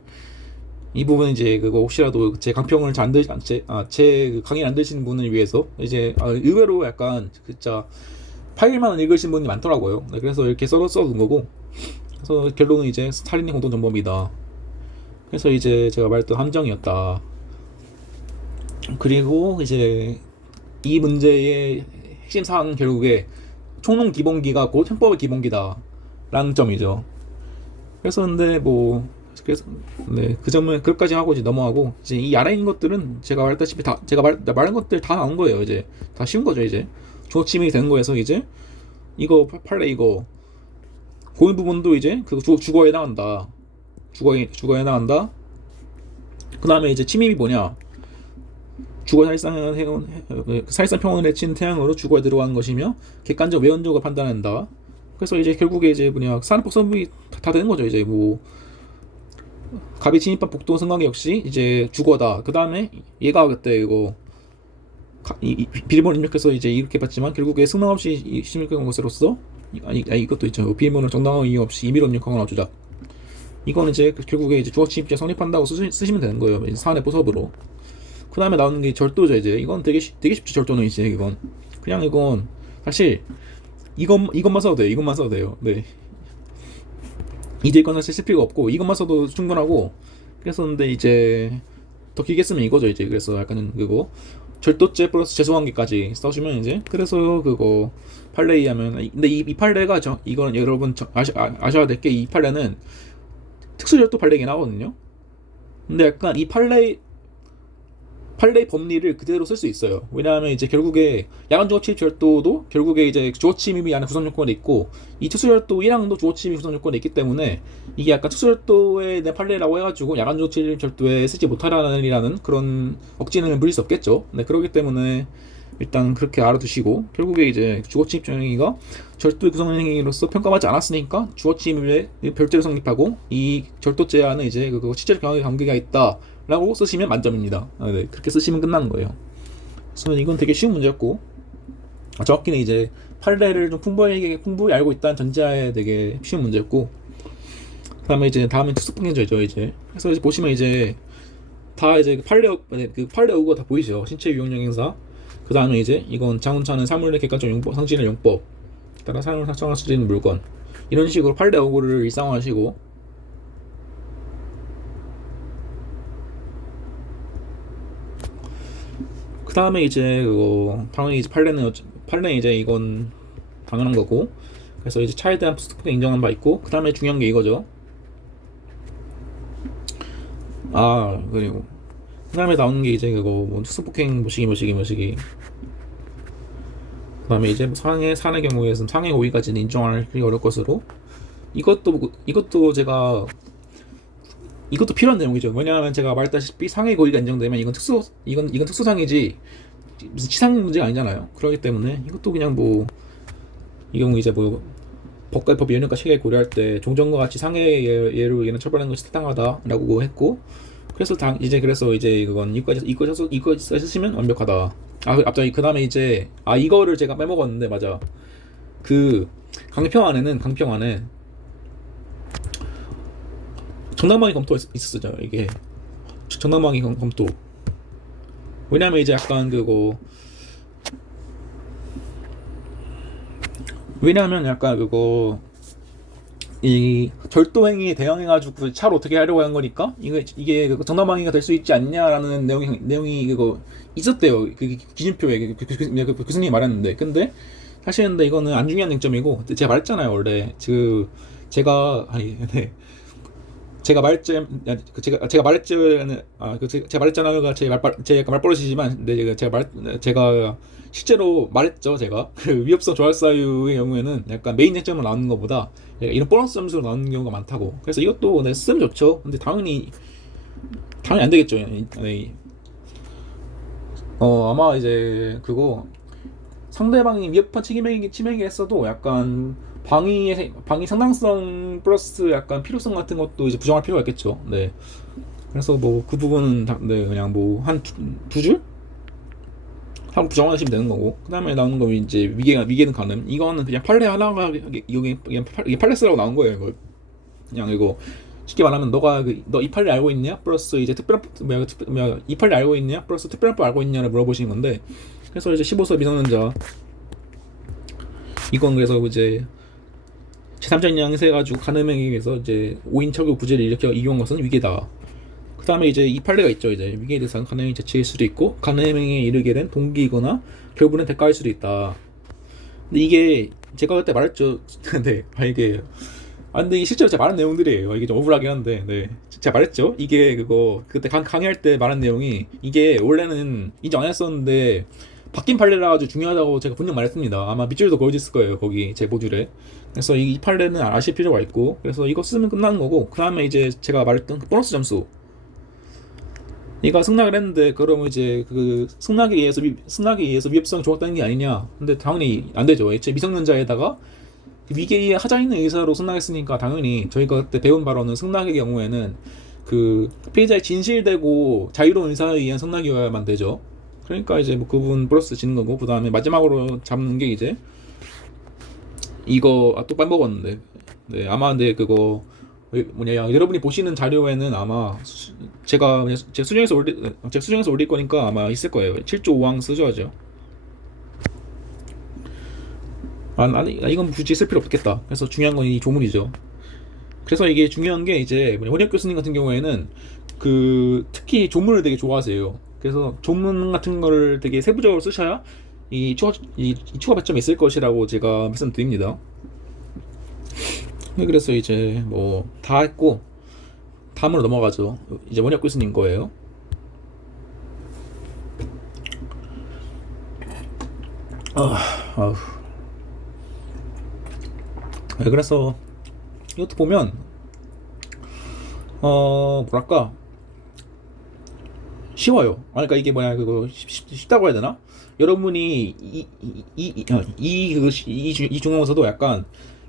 이 부분 이제 그거 혹시라도 제 강평을 제 강의를 안 들으시는 분을 위해서 이제 의외로 약간 진짜 파일만 읽으신 분이 많더라고요. 네, 그래서 이렇게 써둔 거고. 그래서 결론은 이제 살인이 공동정범이다. 그래서 이제 제가 말했던 함정이었다. 그리고 이제 이 문제의 핵심 사항은 결국에 총론 기본기가 곧 형법의 기본기다 라는 점이죠. 그래서 근데 그 점을 그것까지 하고 이제 넘어가고 이제 이 아래 있는 것들은 제가 말했다시피 제가 말한 것들 다 나온 거예요. 이제 다 쉬운 거죠. 이제 조치명이 되는 거에서 이제 이거 판례 이거 고인 부분도 이제 그 주거에 해당한다. 주거에 해당한다. 그 다음에 이제 침입이 뭐냐? 주거 사실상 평온을 해친 태양으로 주거에 들어가는 것이며 객관적 외연적으로 판단한다. 그래서 이제 결국에 이제 뭐냐 산업복 성분이 다 되는 거죠. 이제 뭐 갑이 진입한 복도 승강기 역시 이제 주거다. 그 다음에 얘가 그때 이거 비밀번호 입력해서 이제 이렇게 봤지만 결국에 승낙 없이 입력한 것으로서 아니 이것도 있죠. 비밀번호 정당한 이유 없이 임의로 입력하거나 조작. 이거는 이제 결국에 이제 주거 침입죄 성립한다고 쓰시면 되는 거예요. 사안의 보섭으로. 그 다음에 나오는 게 절도죠. 이제 이건 되게 쉽죠. 절도는 이제 이건 그냥 이건 사실 이것만 써도 돼요. 이것만 써도 돼요. 네. 이들 건 사실 쓸 필요가 없고 이것만 써도 충분하고 그래서 근데 이제 더 길게 쓰면 이거죠. 이제 그래서 약간은 그거 절도죄 플러스 재소관계까지 써주면 이제 그래서 그거 판례에 의하면 근데 이 판례가 이거는 여러분 아셔야 될 게 이 판례는 특수절도 판례이긴 하거든요. 근데 약간 이 판례 법리를 그대로 쓸 수 있어요. 왜냐하면 이제 결국에 야간 주거 침입 절도도 결국에 이제 주거 침입이 하는 구성 요건이 있고 이 특수절도 1항도 주거 침입 구성 요건이 있기 때문에 이게 약간 특수절도에 대한 판례라고 해가지고 야간 주거 침입 절도에 쓰지 못하라는 그런 억지는 물릴 수 없겠죠. 네, 그렇기 때문에 일단 그렇게 알아두시고 결국에 이제 주거 침입 행위가 절도의 구성 행위로서 평가받지 않았으니까 주거 침입에 별죄로 성립하고 이 절도죄와는 이제 그거 실제적 관계가 있다. 라고 쓰시면 만점입니다. 네, 그렇게 쓰시면 끝나는 거예요. 그래서 이건 되게 쉬운 문제였고 정확히는 이제 판례를 좀 풍부히 알고 있다는 전제하에 되게 쉬운 문제였고 그다음에 이제 다음엔 특수폭행죄죠. 이제 그래서 이제 보시면 이제 다 이제 그 판례 어구가 다 보이죠. 신체 유형령 행사. 그 다음에 이제 이건 장운차는 사물의 객관적 용법, 상징의 용법, 따라 사용을 상정할 수 있는 물건 이런 식으로 판례 어구를 일상화하시고. 그 다음에 이제 그거 당연히 이제 판례는 이제 이건 당연한 거고 그래서 이제 차에 대한 특수폭행 인정한 바 있고 그 다음에 중요한 게 이거죠. 그리고 그 다음에 나오는 게 이제 그거 뭐 특수폭행 모시기 그 다음에 이제 상해 경우에서는 상해 고의까지는 인정하기 어려울 것으로 이것도 필요한 내용이죠. 왜냐하면 제가 말했다시피 상해 고의가 인정되면 이건 특수상이지 무슨 치상 문제가 아니잖아요. 그렇기 때문에 이것도 그냥 뭐 이 경우 이제 뭐 법과 연령과 체계 고려할 때 종전과 같이 상해 예로 얘는 처벌하는 것이 타당하다라고 했고 그래서 이제 그건 이거 쓰시면 완벽하다. 갑자기 그 다음에 이제 이거를 제가 빼먹었는데 맞아. 그 강평안에 정당방위 검토가 있었죠. 이게 정당방위 검토. 왜냐면 이제 약간 이 절도 행위에 대응해가지고 차를 어떻게 하려고 한 거니까 이게 정당방위가 될 수 있지 않냐라는 내용이 그거 있었대요. 그 기준표에 그 교수님이 말했는데 근데 이거는 안 중요한 쟁점이고 제가 말했잖아요. 원래 제가 말했잖아요. 제 말버릇이지만 제가 실제로 말했죠. 제가 그 위협성 조할 사유의 경우에는 약간 메인 쟁점으로 나오는 것보다 이런 보너스 점수로 나오는 경우가 많다고. 그래서 이것도 쓰면 좋죠. 근데 당연히 안 되겠죠. 아마 이제 그거 상대방이 위협한 침해기 했어도 약간 방위 상당성 플러스 약간 필요성 같은 것도 이제 부정할 필요가 있겠죠. 네. 그래서 뭐 그 부분은 그냥 뭐 한 두 줄 하고 부정하시면 되는 거고. 그다음에 나오는 거 이제 위계는 가능. 이거는 그냥 판례 하나가 이게 판례 쓰라고 나온 거예요. 이거 그냥 이거 쉽게 말하면 너 이 판례 알고 있냐? 플러스 이제 이 판례 알고 있냐? 플러스 특별법 알고 있냐를 물어보시는 건데. 그래서 이제 15세 미성년자 이건 그래서 이제 제3자 인양 해가지고 간음행위에 의해서 이제 5인 처구 부재를 일으켜 이용한 것은 위계다. 그 다음에 이제 이 판례가 있죠. 이제 위계에 대해서는 간음행위 자체일 수도 있고 간음행위에 이르게 된 동기이거나 결부는 대가일 수도 있다. 근데 이게 제가 그때 말했죠. 네, 근데 실제로 제가 말한 내용들이에요. 이게 좀 억울하긴 한데, 네, 제가 말했죠. 이게 그때 강의할 때 말한 내용이 이게 원래는 인정 안 했었는데 바뀐 판례라 가지고 중요하다고 제가 분명 말했습니다. 아마 밑줄도 그어졌을 거예요. 거기 제 모듈에. 그래서 이 판례는 아실 필요가 있고 그래서 이거 쓰면 끝나는 거고 그 다음에 이제 제가 말했던 그 보너스 점수 이거 승낙을 했는데 그러면 이제 그 승낙에 의해서 위협성 조각되는 게 아니냐. 근데 당연히 안 되죠. 애초에 미성년자에다가 위계에 하자 있는 의사로 승낙했으니까 당연히 저희가 그때 배운 바로는 승낙의 경우에는 그 피해자의 진실되고 자유로운 의사에 의한 승낙이어야만 되죠. 그러니까 이제 뭐 그분 플러스 지는 거고, 그 다음에 마지막으로 잡는 게 이제 이거 또 빼먹었는데, 네 아마 근데 그거 뭐냐, 여러분이 보시는 자료에는 아마 제가 그냥 제가 수정해서 올릴 거니까 아마 있을 거예요. 7조 5항 쓰셔야죠. 아니 이건 굳이 쓸 필요 없겠다. 그래서 중요한 건 이 조문이죠. 그래서 이게 중요한 게 이제 원혁 교수님 같은 경우에는 그 특히 조문을 되게 좋아하세요. 그래서 조문 같은 거를 되게 세부적으로 쓰셔야 이 추가 배점이 있을 것이라고 제가 말씀드립니다. 그래서 이제 뭐 다 했고 다음으로 넘어가죠. 이제 원혁 교수님 거예요. 아우. 네, 그래서 이것도 보면 뭐랄까 쉬워요. 그러니까 이게 뭐야, 그거 쉽다고 해야 되나? 여러분이 이 중간고사도 약간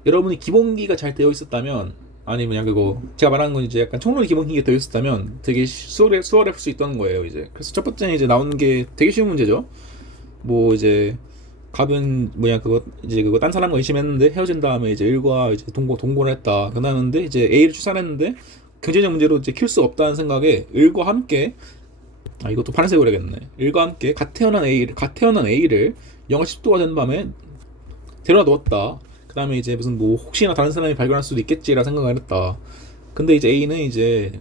여러분이 기본기가 잘 되어 있었다면, 아니 그냥 그거 제가 말하는 건 이제 약간 총론 기본기가 되어 있었다면 되게 수월할 수 있다는 거예요. 이제 그래서 첫 번째는 이제 나오는 게 되게 쉬운 문제죠. 뭐 이제 갑은 뭐냐, 그거 이제 그거 딴 사람과 의심했는데 헤어진 다음에 이제 일과 이제 동거를 했다. 그러는데 이제 A를 출산했는데 경제적 문제로 이제 키울 수 없다는 생각에 을과 함께, 이것도 파란색으로 해야겠네. 을과 함께 갓 태어난 A를 영하 10도가 된 밤에 데려다 놓았다. 그 다음에 이제 무슨 뭐 혹시나 다른 사람이 발견할 수도 있겠지라 생각을 했다. 근데 이제 A는 이제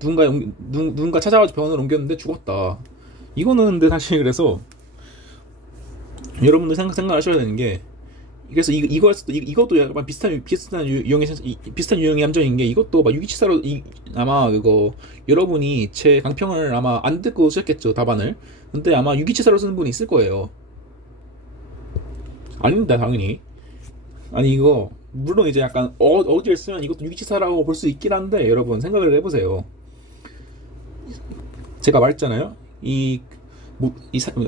누군가 찾아가지고 병원을 옮겼는데 죽었다. 이거는 근데 사실 그래서 여러분들 생각하셔야 되는 게, 그래서 이것도 약간 비슷한 유형의 함정인 게, 이것도 막 유기치사로 아마 그거 여러분이 제 강평을 아마 안 듣고 쓰셨겠죠, 답안을. 근데 아마 유기치사로 쓰는 분이 있을 거예요. 아닙니다, 당연히. 아니 이거 물론 이제 약간 어디를 쓰면 이것도 유기치사라고 볼 수 있긴 한데, 여러분 생각을 해보세요. 제가 말했잖아요.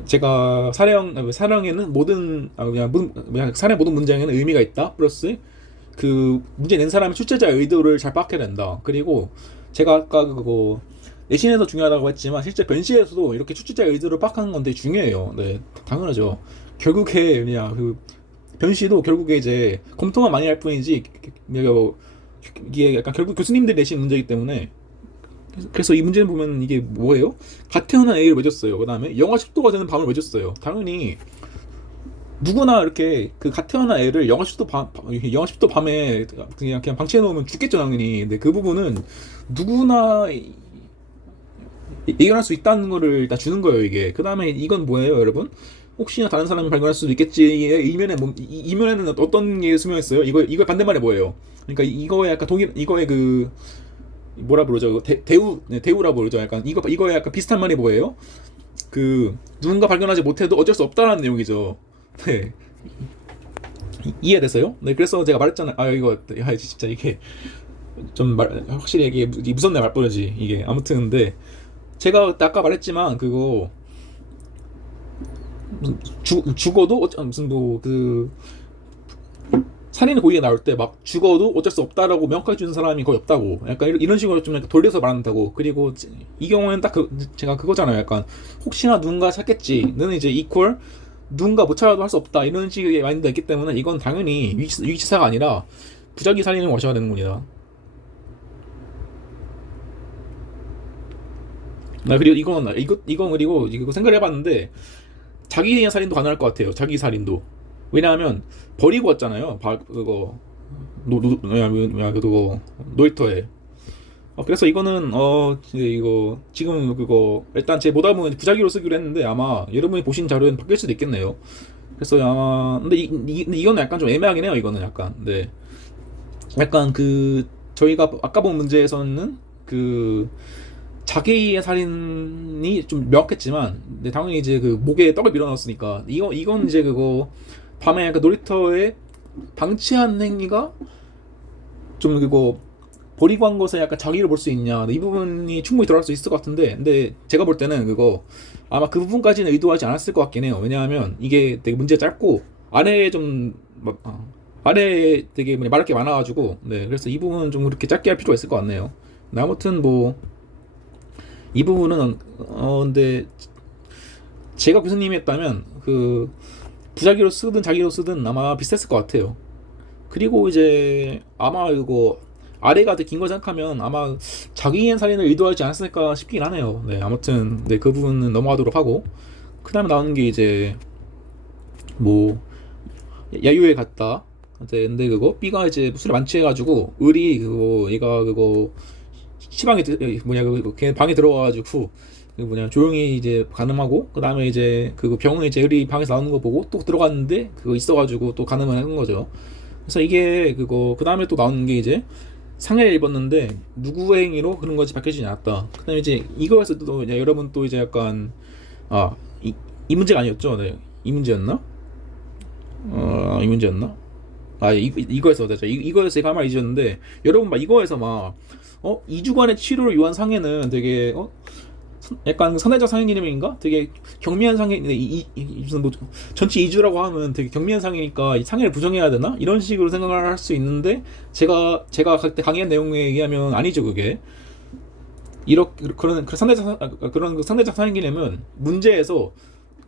제가 사령에는 그냥 사령 모든 문장에는 의미가 있다. 플러스 그 문제 낸 사람의 출제자의 의도를 잘 파악해야 된다. 그리고 제가 아까 그거 내신에서 중요하다고 했지만 실제 변시에서도 이렇게 출제자의 의도를 파악하는 건 되게 중요해요. 네, 당연하죠. 결국에 그냥 그 변시도 결국에 이제 검토만 많이 할 뿐이지, 이게 약간 결국 교수님들이 내신 문제이기 때문에. 그래서 이 문제는 보면 이게 뭐예요? 갓 태어난 A를 맺었어요. 그 다음에 영하 10도가 되는 밤을 맺었어요. 당연히 누구나 이렇게 그 갓 태어난 애를 영하 10도 밤에 그냥 방치해 놓으면 죽겠죠, 당연히. 근데 그 부분은 누구나 예견할 수 있다는 거를 일단 주는 거예요, 이게. 그 다음에 이건 뭐예요, 여러분? 혹시나 다른 사람이 발견할 수도 있겠지의 이면에는 어떤 게 스며 있어요? 이거 반대말이 뭐예요? 그러니까 이거에 약간 이거의 그 뭐라 부르죠? 대우라 부르죠. 약간 이거에 약간 비슷한 말이 뭐예요? 그 누군가 발견하지 못해도 어쩔 수 없다라는 내용이죠. 네. 이해됐어요? 네, 그래서 제가 말했잖아요. 이거 진짜 이게 좀 확실히 이게 무섭네, 말버릇이 이게. 아무튼 근데 제가 아까 말했지만 그거 죽어도 무슨 뭐 그 살인의 고의가 나올 때 막 죽어도 어쩔 수 없다라고 명확하게 주는 사람이 거의 없다고, 약간 이런 식으로 좀 약간 돌려서 말한다고. 그리고 이 경우에는 딱 제가 그거잖아요. 약간 혹시나 누군가 찾겠지는 이제 이퀄 누군가 못 찾아도 할 수 없다, 이런 식의 마인드가 있기 때문에 이건 당연히 위기치사가 아니라 부작위 살인을 모셔야 되는 겁니다. 그리고 이건 그리고 이거 생각을 해봤는데 자기 살인도 가능할 것 같아요. 자기 살인도. 왜냐하면 버리고 왔잖아요. 그거 그거 놀이터에. 그래서 이거는 이거 지금 그거 일단 제 모답은 부작위로 쓰기로 했는데 아마 여러분이 보신 자료는 바뀔 수도 있겠네요. 그래서 아마 근데 이거는 약간 좀 애매하긴 해요. 이거는 약간, 네, 약간 그 저희가 아까 본 문제에서는 그 자기의 살인이 좀 명확했지만, 근데 당연히 이제 그 목에 떡을 밀어넣었으니까 이건 이제 그거 밤에 그 놀이터에 방치한 행위가 좀 그거 버리고 한 것에 약간 자기를 볼 수 있냐, 이 부분이 충분히 들어갈 수 있을 것 같은데, 근데 제가 볼 때는 그거 아마 그 부분까지는 의도하지 않았을 것 같긴 해요. 왜냐하면 이게 되게 문제가 짧고 안에 좀 아래 되게 말할 게 많아가지고 네 그래서 이 부분은 좀 그렇게 짧게 할 필요가 있을 것 같네요. 네, 아무튼 뭐 이 부분은 근데 제가 교수님이었다면 그 부자기로 쓰든 자기로 쓰든 아마 비슷했을 것 같아요. 그리고 이제 아마 이거 아래가 되게 긴 거 생각하면 아마 자기인 살인을 의도하지 않았을까 싶긴 하네요. 네 아무튼 네 그 부분은 넘어가도록 하고 그 다음에 나오는 게 이제 뭐 야유회 갔다. 근데 그거 B가 이제 술에 만취해가지고 을이 그거 얘가 그거 시방에 뭐냐 걔 방에 들어와가지고 그 뭐냐 조용히 이제 가늠하고 그 다음에 이제 그 병원에 이제 을이 방에서 나오는 거 보고 또 들어갔는데 그거 있어가지고 또 가늠을 한 거죠. 그래서 이게 그거 그 다음에 또 나오는 게 이제 상해를 입었는데 누구의 행위로 그런 것이 밝혀지지 않았다. 그 다음에 이제 이거에서 또 이제 여러분 또 이제 약간 이 문제가 아니었죠. 네. 이 문제였나? 이 문제였나? 이거에서 맞아. 이거에서 제가 할 말이 있었는데 여러분 막 이거에서 막 2주간의 치료를 요한 상해는 되게 약간 선회적 상해 개념인가? 되게 경미한 상해 무슨 뭐 전체 2주라고 하면 되게 경미한 상해니까 이 상해를 부정해야 되나? 이런 식으로 생각을 할 수 있는데 제가 그때 강의한 내용에 의하면 아니죠 그게. 이렇게 그런 상대적 상해 개념은 문제에서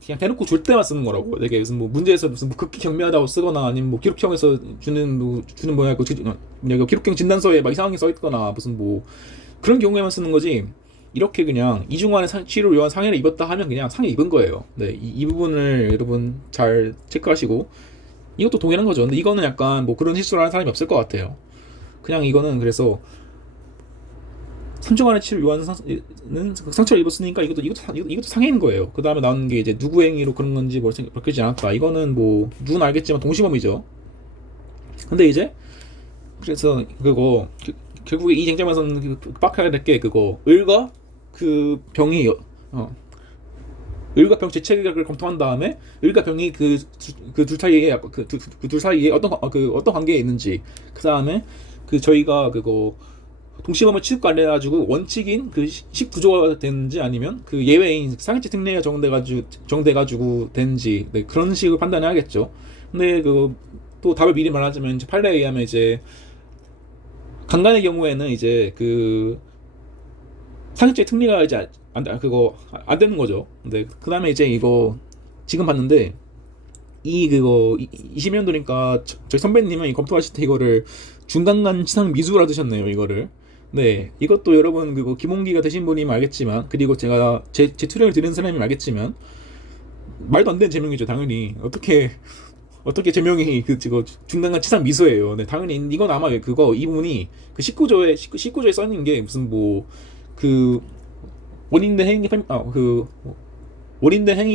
그냥 대놓고 줄 때만 쓰는 거라고. 되게 무슨 뭐 문제에서 무슨 뭐 극히 경미하다고 쓰거나 아니면 뭐 기록형에서 주는 뭐야 그 기록형 진단서에 막 이상하게 써 있거나 무슨 뭐 그런 경우에만 쓰는 거지. 이렇게 그냥 이중간의 치료를 요한 상해를 입었다 하면 그냥 상해 입은 거예요. 네, 이 부분을 여러분 잘 체크하시고 이것도 동일한 거죠. 근데 이거는 약간 뭐 그런 실수를 하는 사람이 없을 것 같아요. 그냥 이거는 그래서 3주간의 치료 요한 상처를 입었으니까 이것도 상해인 거예요. 그 다음에 나오는 게 이제 누구 행위로 그런 건지 뭐 밝혀지지 않았다. 이거는 뭐 누구나 알겠지만 동시범이죠. 근데 이제 그래서 그거 결국에 이 쟁점에서는 빡하게 될 게 그거 을과 그 병이 을과 병 재체결을 검토한 다음에 을과 병이 그 둘 사이에 그둘 사이에 어떤 관계에 있는지 그 다음에 그 저희가 그거 동시범을 취급관리해가지고 원칙인 그 식구조가 되는지 아니면 그 예외인 상해죄 특례가 정돼가지고 되는지 네, 그런 식으로 판단해야겠죠. 근데 그 또 답을 미리 말하자면 이제 판례에 의하면 이제 강간의 경우에는 이제 그 상해죄 특례가 이제 안 되는 거죠. 근데 그 다음에 이제 이거 지금 봤는데 그거 20년도니까 저희 선배님은 검토하실 때 이거를 중간간 치상 미수라 드셨네요 이거를. 네, 이것도 여러분 그거 김홍기가 되신 분이면 알겠지만 그리고 제가 제 투령을 들은 사람이면 알겠지만 말도 안 되는 제명이죠 당연히. 어떻게 제명이 그거 중간간 치상 미수예요. 네, 당연히 이건 아마 그거 이 부분이 그 19조에 써 있는 게 무슨 뭐 그 원인된 행위가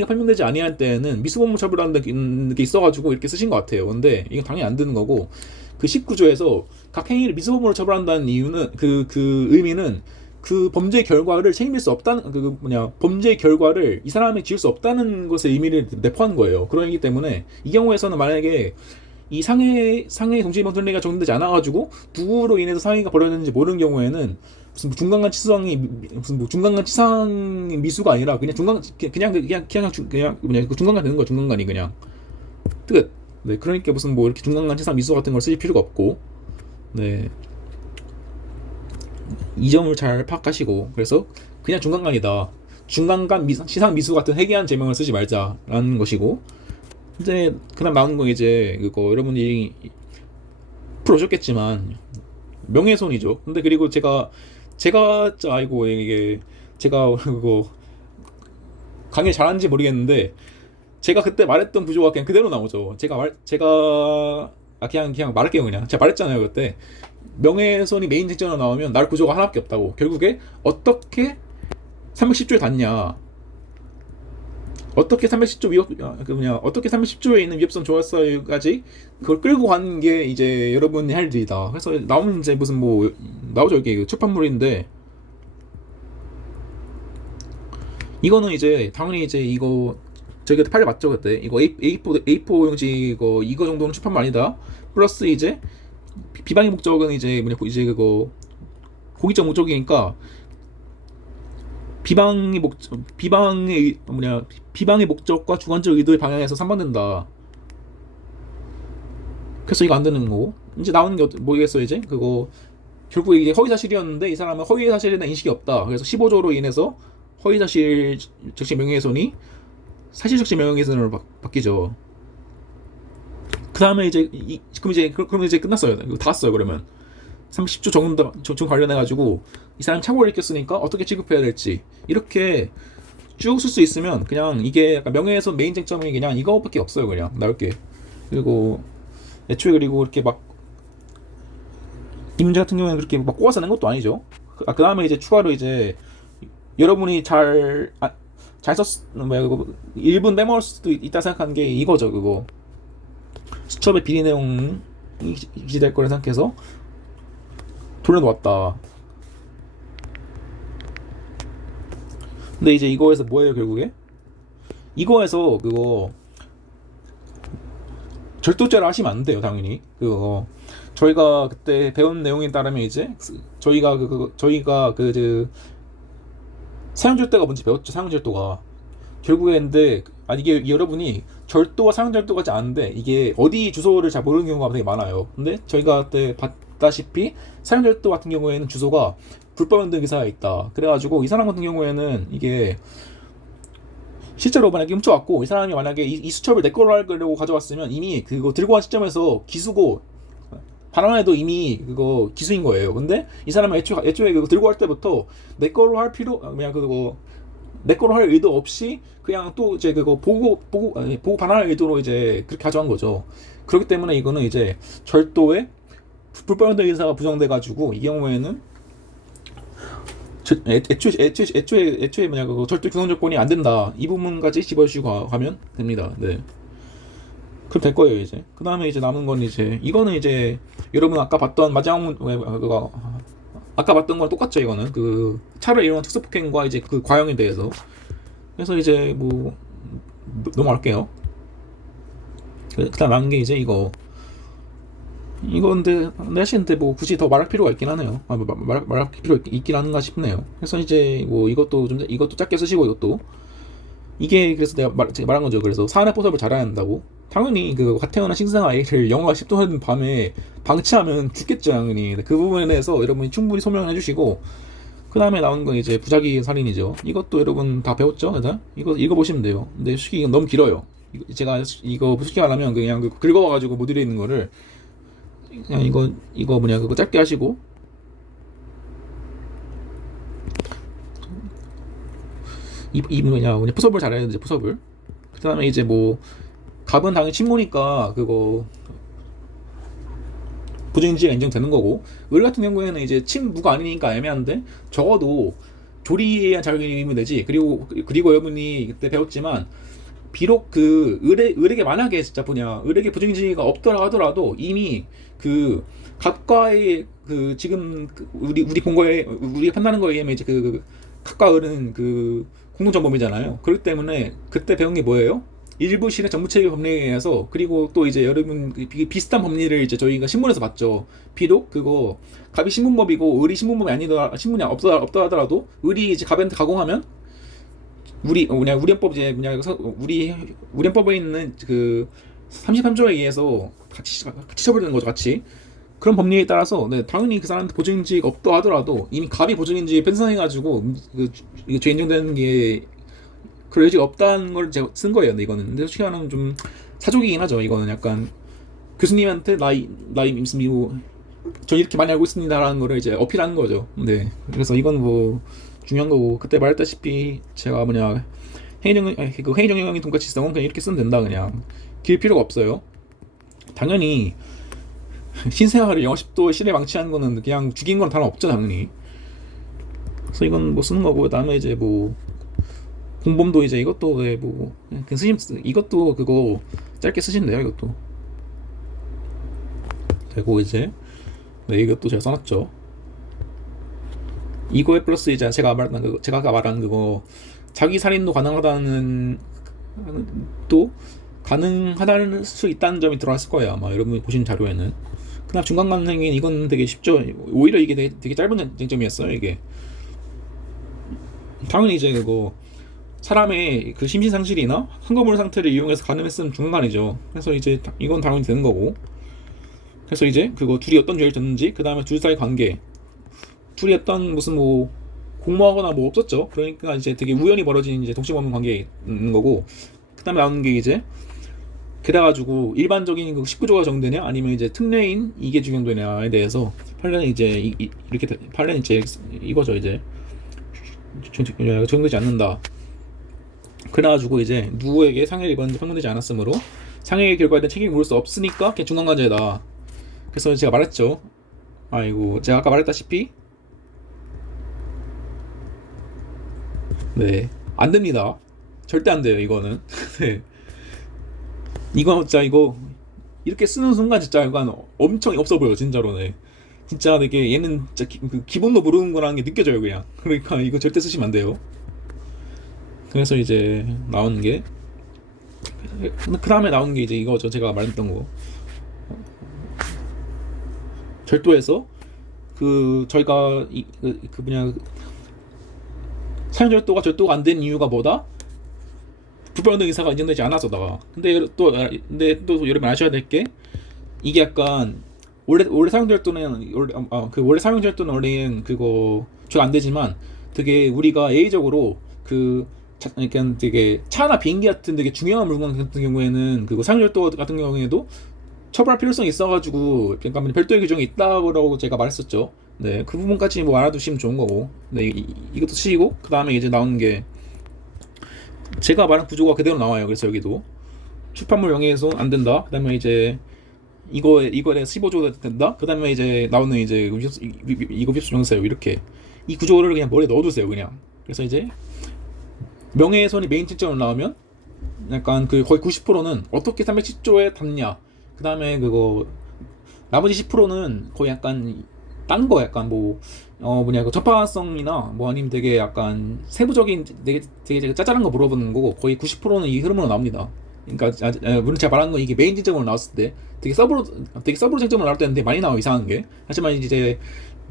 판명되지 아니할 때는 미수범을 처벌하는 게 있어가지고 이렇게 쓰신 것 같아요. 근데 이건 당연히 안 되는 거고 그 19조에서 각 행위를 미수범으로 처벌한다는 이유는 그 의미는 그 범죄의 결과를 책임질 수 없다는 범죄의 결과를 이 사람이 지을 수 없다는 것의 의미를 내포한 거예요. 그러기 때문에 이 경우에서는 만약에 이 상해 동시범 특례가 적용되지 않아가지고 누구로 인해서 상해가 벌어졌는지 모르는 경우에는 무슨 중간간 치상 미수가 아니라 그냥 중간간 되는 거야. 중간간이 그냥 끝. 네, 그러니까 무슨 뭐 이렇게 중간간 치상 미수 같은 걸 쓰실 필요가 없고, 네, 이 점을 잘 파악하시고 그래서 그냥 중간간이다. 중간간 치상 미수 같은 해괴한 제명을 쓰지 말자라는 것이고, 이제 그다음 나오는 거 이제 그거 여러분이 풀어오셨겠지만 명예훼손이죠. 근데 그리고 제가 아이고 이게 제가 그거 강의 잘하는지 모르겠는데 제가 그때 말했던 구조가 그냥 그대로 나오죠. 그냥 말할게요. 그냥 제가 말했잖아요 그때 명예훼손이 메인 쟁점으로 나오면 날 구조가 하나밖에 없다고. 결국에 어떻게 310조에 닿냐, 어떻게 310조에 있는 위협성 조합사유까지 그걸 끌고 가는 게 이제 여러분이 할 일이다. 그래서 나오는 이제 무슨 뭐 나오죠. 이게 출판물인데 이거는 이제 당연히 이제 이거 저희 그때 판례 맞죠 그때. 이거 A4 용지 이거 정도는 출판물 아니다. 플러스 이제 비방의 목적은 이제 그거 고의적 목적이니까 비방의 목적과 주관적 의도에 방향해서 상반된다. 그래서 이거 안 되는 거고 이제 나오는 게 뭐겠어 이제 그거 결국 이게 허위사실이었는데 이 사람은 허위사실에 대한 인식이 없다. 그래서 15조로 인해서 허위사실 적시 명예훼손이 사실적시 명예훼손으로 바뀌죠. 그 다음에 이제 그럼 이제 끝났어요. 이거 다 왔어요. 그러면 30조 정 관련해 가지고 이 사람 착오를 일으켰으니까 어떻게 취급해야 될지 이렇게 쭉 쓸 수 있으면 그냥 이게 약간 명예훼손 메인 쟁점이 그냥 이거밖에 없어요. 그냥 나올 게. 그리고 애초에 그리고 이렇게 막 이 문제 같은 경우에는 그렇게 막 꼬아서 낸 것도 아니죠. 그 다음에 이제 추가로 이제 여러분이 잘 뭐야 그거 일분 빼먹을 수도 있다 생각한 게 이거죠. 그거 수첩의 비리 내용이 기재될 거라 생각해서 돌려놓았다. 근데 이제 이거에서 뭐예요 결국에? 이거에서 그거 절도죄를 하시면 안 돼요 당연히. 그거 저희가 그때 배운 내용에 따르면 이제 저희가 그 사용절도가 뭔지 배웠죠. 사용절도가 결국에 근데 이게 여러분이 절도와 사용절도가 같지 않은데 이게 어디 주소를 잘 모르는 경우가 되게 많아요. 근데 저희가 그때 봤다시피 사용절도 같은 경우에는 주소가 불법 연동 기사가 있다. 그래가지고 이 사람 같은 경우에는 이게 실제로 만약에 훔쳐왔고 이 사람이 만약에 이 수첩을 내 거로 하려고 가져왔으면 이미 그거 들고 간 시점에서 기수고 반환해도 이미 그거 기수인 거예요. 근데 이 사람은 애초에 그거 들고 갈 때부터 내 거로 할 그냥 그거 내 거로 할 의도 없이 그냥 또 이제 그거 보고 반환할 의도로 이제 그렇게 가져간 거죠. 그렇기 때문에 이거는 이제 절도에 불법 연동 의사가 부정돼 가지고 이 경우에는 애초에 뭐냐 그거 절도 구성 조건이 안 된다. 이 부분까지 집어주시고 가면 됩니다. 네. 그럼 될 거예요 이제. 그 다음에 이제 남은 건 이제 이거는 이제 여러분 아까 봤던 마지막 그거 아까 봤던 거랑 똑같죠. 이거는 그 차를 이용한 특수폭행과 이제 그 과형에 대해서. 그래서 이제 뭐 넘어갈게요. 그다음 남은 게 이제 이건데 내신데 뭐 굳이 더 말할 필요가 있긴 하네요. 말할 필요 있긴 한가 싶네요. 그래서 이제 뭐 이것도 짧게 쓰시고 이게 그래서 제가 말한 거죠. 그래서 사안의 포섭을 잘해야 한다고. 당연히 그 가태어나 신생아 A를 영하 10도 하는 밤에 방치하면 죽겠죠 당연히. 그 부분에 대해서 여러분이 충분히 소명을 해주시고 그 다음에 나온 건 이제 부작위 살인이죠. 이것도 여러분 다 배웠죠? 일단 이거 읽어보시면 돼요. 근데 솔직히 이건 너무 길어요. 제가 이거 솔직히 말하면 그냥 긁어와가지고 못 읽는 거를 그냥 이거 뭐냐 그거 짧게 하시고 뭐냐 포섭을 잘해야 되는데 포섭을. 그 다음에 이제 뭐 갑은 당연히 친모니까 그거 부정인지가 인정되는 거고 을 같은 경우에는 이제 친부가 아니니까 애매한데 적어도 조리에 의한 자격이면 되지. 그리고 여러분이 그때 배웠지만 비록 그 을에게 만약에 진짜 을에게 부정인지가 없더라 하더라도 이미 그 갑과의 그 지금 우리 본 거에 우리가 판단하는 거에 의하면 이제 그 갑과 을은 그 공동정범이잖아요. 그렇기 때문에 그때 배운 게 뭐예요? 일부 실행 정부체계 법령에 의해서 그리고 또 이제 여러분 비슷한 법리를 이제 저희가 신문에서 봤죠. 비록 그거 갑이 신분법이고 을이 신분법이 아니더라 신분이 없다 하더라도 을이 이제 갑한테 가공하면 우리 헌법 이제 우리 헌법에 있는 그 33조에 의해서 같이 처벌되는 거죠. 같이 그런 법리에 따라서 네, 당연히 그 사람한테 보증인지가 없다 하더라도 이미 갑이 보증인지 편성해가지고 죄 인정되는 게 그럴 여지가 없다는 걸 제가 쓴 거예요. 근데 이거는 근데 솔직히 말하면 좀 사족이긴 하죠. 이거는 약간 교수님한테 나이 무슨 저 이렇게 많이 알고 있습니다라는 거를 이제 어필하는 거죠. 네. 그래서 이건 뭐 중요한 거고 그때 말했다시피 제가 행위정형의 돈가치성은 그냥 이렇게 쓰면 된다. 그냥 길 필요가 없어요. 당연히 신생아를 영하 10도 실내 방치한 거는 그냥 죽인 건 다른 없죠 당연히. 그래서 이건 뭐 쓰는 거고 그다음에 이제 뭐 공범도 이제 이것도 뭐 이것도 그거 짧게 쓰시면 돼요. 이것도 되고 이제 네 이것도 제가 써놨죠. 이거에 플러스 이제 제가 아까 말한 그거 자기 살인도 가능하다는 또 가능하다는 수 있다는 점이 들어갔을 거예요 아마 여러분이 보신 자료에는. 그다음 중간 가능행위 이건 되게 쉽죠. 오히려 이게 되게 짧은 쟁점이었어요. 이게 당연히 이제 그거 사람의 그 심신상실이나 흥거물 상태를 이용해서 가늠했으면 중간이죠. 그래서 이제 이건 당연히 되는 거고 그래서 이제 그거 둘이 어떤 죄를 졌는지, 그 다음에 둘 사이 관계, 둘이 어떤 무슨 뭐 공모하거나 뭐 없었죠. 그러니까 이제 되게 우연히 벌어진 이제 동심 없는 관계에 있는 거고, 그 다음에 나오는 게 이제 그래가지고 일반적인 그 19조가 적용되냐 아니면 이제 특례인 이게 적용되냐에 대해서 판례는 이제 이렇게 판례는 이제 이거죠. 이제 적용되지 않는다. 그래가지고 이제 누구에게 상해를 입었는지 판명되지 않았으므로 상해의 결과에 대한 책임을 물을 수 없으니까 그냥 중간관제다. 그래서 제가 말했죠. 아이고, 제가 아까 말했다시피 네, 안 됩니다. 절대 안 돼요, 이거는. 네. 이거 진짜 이거 이렇게 쓰는 순간 진짜 약간 엄청 없어 보여, 진짜로네. 진짜 되게 얘는 진짜 기본도 모르는 거라는 게 느껴져요, 그냥. 그러니까 이거 절대 쓰시면 안 돼요. 그래서 이제 나오는 게, 그 다음에 나오는 게 이제 이거죠. 제가 말했던 거. 절도에서 그 저희가 그 뭐냐, 사용절도가 절도가 안 된 이유가 뭐다? 불법운동 의사가 인정되지 않아서다가. 근데 또 여러분 아셔야 될 게, 이게 약간 원래 사용절도는 원래 사용절도는 원래는 그거 죄가 안 되지만 되게 우리가 예의적으로 그러니까 되게 차나 비행기 같은 되게 중요한 물건 같은 경우에는 그거 사용절도 같은 경우에도 처벌할 필요성이 있어가지고 그러니까 별도의 규정이 있다고 제가 말했었죠. 네, 그 부분까지 뭐 알아두시면 좋은 거고. 네, 이것도 쓰시고, 그 다음에 이제 나오는 게 제가 말한 구조가 그대로 나와요. 그래서 여기도 출판물 명예훼손 안 된다. 그 다음에 이제 이거에 대해서 15조 된다. 그 다음에 이제 나오는 이제 이거 비수 정세요. 이렇게 이 구조를 그냥 머리에 넣어두세요, 그냥. 그래서 이제 명예훼손이 메인 칭점으로 나오면 약간 그 거의 90%는 어떻게 310조에 닿냐. 그 다음에 그거 나머지 10%는 거의 약간 딴 거, 약간 뭐 뭐냐, 그 적합성이나 뭐 아니면 되게 약간 세부적인 되게 짜잘한 거 물어보는 거고, 거의 90%는 이 흐름으로 나옵니다. 그러니까 물론 제가 말하는 건 이게 메인 쟁점으로 나왔을 때 되게 서브로 쟁점으로 나올 때는 되게 많이 나와, 이상한 게. 하지만 이제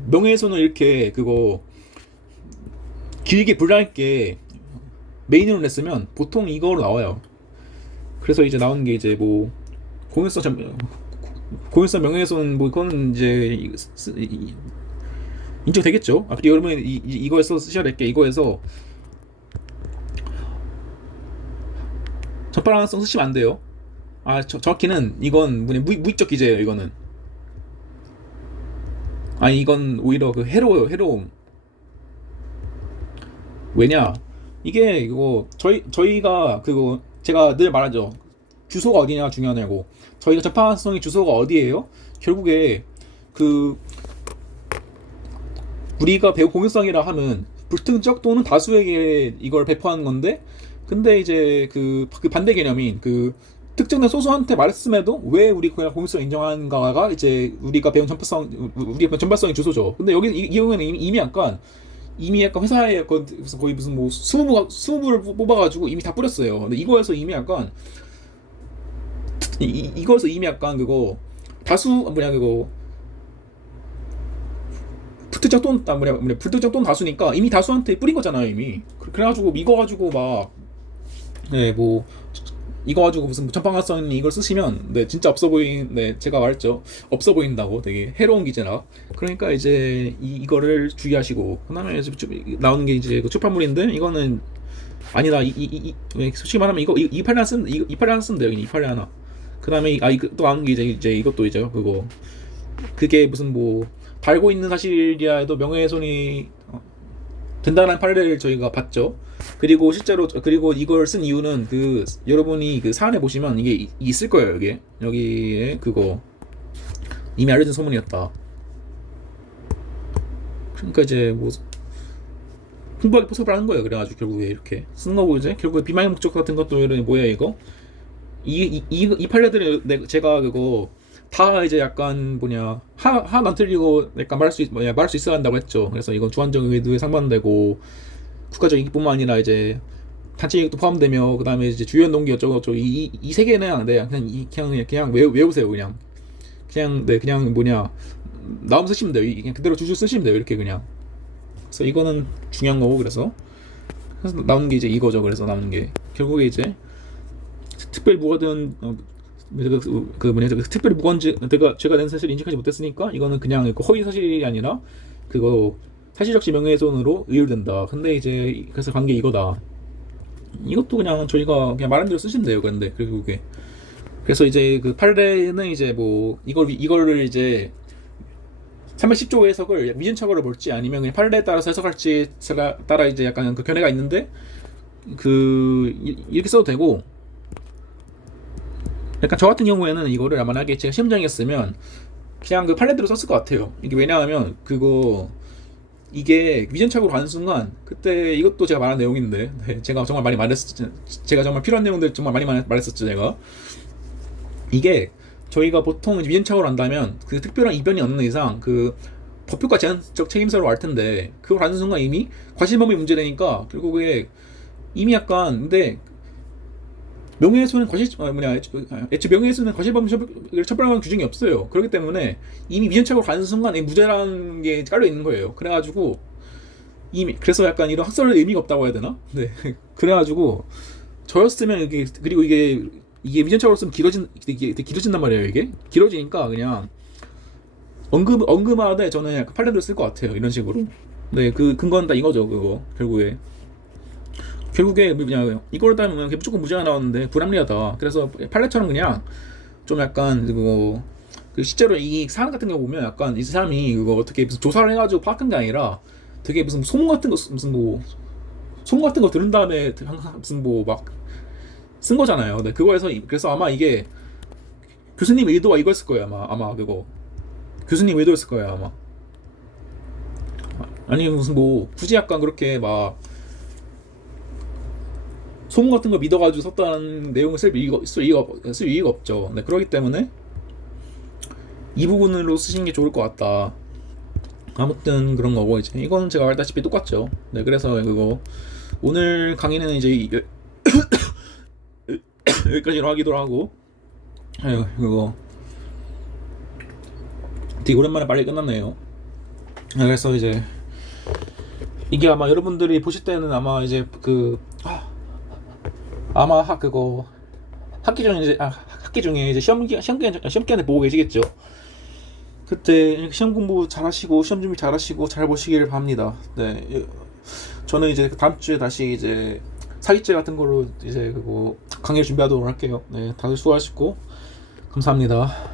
명예훼손을 이렇게 그거 길게 분량할 게 메인으로 냈으면 보통 이거로 나와요. 그래서 이제 나오는 게 이제 뭐 공연성 명예훼손, 뭐 그거는 이제 인정되겠죠. 그리고 여러분 이거에서 쓰셔야 될 게, 이거에서 적발하는성 쓰시면 안 돼요. 정확히는 이건 뭐냐, 무익적 기재예요, 이거는. 이건 오히려 그 해로움. 왜냐, 이게 이거 저희가 그거 제가 늘 말하죠. 주소가 어디냐 중요하냐고. 저희가 접근성의 주소가 어디예요? 결국에 그 우리가 배우 공유성이라 하면 불특정 또는 다수에게 이걸 배포하는 건데, 근데 이제 그 반대 개념인 그 특정된 소수한테 말했음에도 왜 우리가 공유성 인정하는가가 이제 우리가 배운 전파성의 주소죠. 근데 여기 이 경우에는 이미 약간 회사에 거의 무슨 뭐 20부를 뽑아가지고 이미 다 뿌렸어요. 근데 이거에서 이미 약간 그거 다수 뭐냐, 그거 불특정 또는 다수니까 이미 다수한테 뿌린 거잖아요, 이미. 그래가지고 이거 가지고 막 뭐 이거 가지고 무슨 전방가성 이걸 쓰시면 진짜 없어 제가 말했죠. 없어 보인다고. 되게 해로운 기재라. 그러니까 이제 이거를 주의하시고, 그다음에 이제 나오는 게 이제 그 출판물인데, 이거는 아니다. 솔직히 말하면 이 판례 하나 쓰면 돼요. 이 판례 하나. 그다음에 또 나오는 게 이제 이것도 이제 그게 무슨 뭐 달고 있는 사실이라 해도 명예훼손이 된다는 판례를 저희가 봤죠. 그리고 실제로 이걸 쓴 이유는 여러분이 그 사안에 보시면 이게 있을 거예요. 여기에 그거 이미 알려진 소문이었다. 그러니까 이제 뭐 홍보하기 포섭을 하는 거예요. 그래가지고 결국에 이렇게 쓰는 거고, 이제 결국에 비방의 목적 같은 것도 뭐야 이거. 이 판례들이 제가 그거 다 이제 약간 뭐냐, 하나 안 틀리고 약간 말할 수 있어야 한다고 했죠. 그래서 이건 주관적 의도에 상반되고 국가적 이익뿐만 아니라 이제 단체 이익도 포함되며, 그 다음에 이제 주요 동기 어쩌고 이 세 개는 그냥 외우세요. 그냥 뭐냐, 나오면 쓰시면 돼요. 그냥 그대로 주줄 쓰시면 돼요. 이렇게 그냥. 그래서 이거는 중요한 거고. 그래서 나오는 게 이제 이거죠. 그래서 나오는 게 결국에 이제 특별 무과든 특별히 무건지 제가 낸 사실을 인식하지 못했으니까 이거는 그냥 그 허위 사실이 아니라 그거 사실적시 명예훼손으로 의율된다. 근데 이제 그래서 간 게 이거다. 이것도 그냥 저희가 그냥 말한 대로 쓰시면 돼요. 근데 결국에 그래서 이제 그 판례는 이제 뭐 이거를 이제 310조 해석을 위헌처벌을 볼지 아니면 그냥 판례에 따라서 해석할지 따라 이제 약간 그 견해가 있는데 이렇게 써도 되고, 약간 저 같은 경우에는 이거를 만약에 제가 시험장이었으면 그냥 그 판례대로 썼을 것 같아요. 이게 왜냐하면 이게 위헌착오로 가는 순간 그때 이것도 제가 말한 내용인데 제가 정말 많이 말했었죠. 제가 정말 필요한 내용들 정말 많이 말했었죠. 제가 이게 저희가 보통 위헌착오를 한다면 그 특별한 이변이 없는 이상 그 법효과 제한적 책임서로 알 텐데 그걸 가는 순간 이미 과실범위 문제되니까 결국에 이미 약간 근데 명예훼손은 애초에 명예훼손은 과실범위를 처벌하는 규정이 없어요. 그렇기 때문에 이미 위헌착오로 가는 순간 무죄라는 게 깔려 있는 거예요. 그래가지고 이미 그래서 약간 이런 학설의 의미가 없다고 해야 되나? 네. 그래가지고 저였으면 그리고 이게 위헌착오로 쓰면 길어진단 말이에요. 이게 길어지니까 그냥 언급하되 저는 약간 판례대로 쓸 것 같아요. 이런 식으로. 네, 그 근거는 다 이거죠. 그거 결국에 그냥 이걸 따면 무조건 무죄가 나왔는데 불합리하다. 그래서 판례처럼 그냥 좀 약간 실제로 이 사안 같은 거 보면 약간 이 사람이 그거 어떻게 무슨 조사를 해가지고 파악한 게 아니라 되게 무슨 소문 같은 거 들은 다음에 무슨 막 쓴 거잖아요. 네, 그래서 아마 이게 교수님 의도가 이거였을 거예요. 아마 교수님 의도였을 거예요. 아마. 아니 무슨 굳이 약간 그렇게 막 소문 같은 거 믿어가지고 썼다는 내용을 쓸 이유가 없죠. 네, 그렇기 때문에 이 부분으로 쓰시는 게 좋을 것 같다. 아무튼 그런 거고 이제 이거는 제가 말했다시피 똑같죠. 네, 그래서 오늘 강의는 이제 여기까지로 하기도 하고, 되게 오랜만에 빨리 끝났네요. 네, 그래서 이제 이게 아마 여러분들이 보실 때는 아마 이제 아마 학기 중에 이제 시험 기간에 보고 계시겠죠. 그때 시험 공부 잘하시고 시험 준비 잘하시고 잘 보시길 바랍니다. 네, 저는 이제 다음 주에 다시 이제 사기죄 같은 걸로 이제 강의를 준비하도록 할게요. 네, 다들 수고하시고 감사합니다.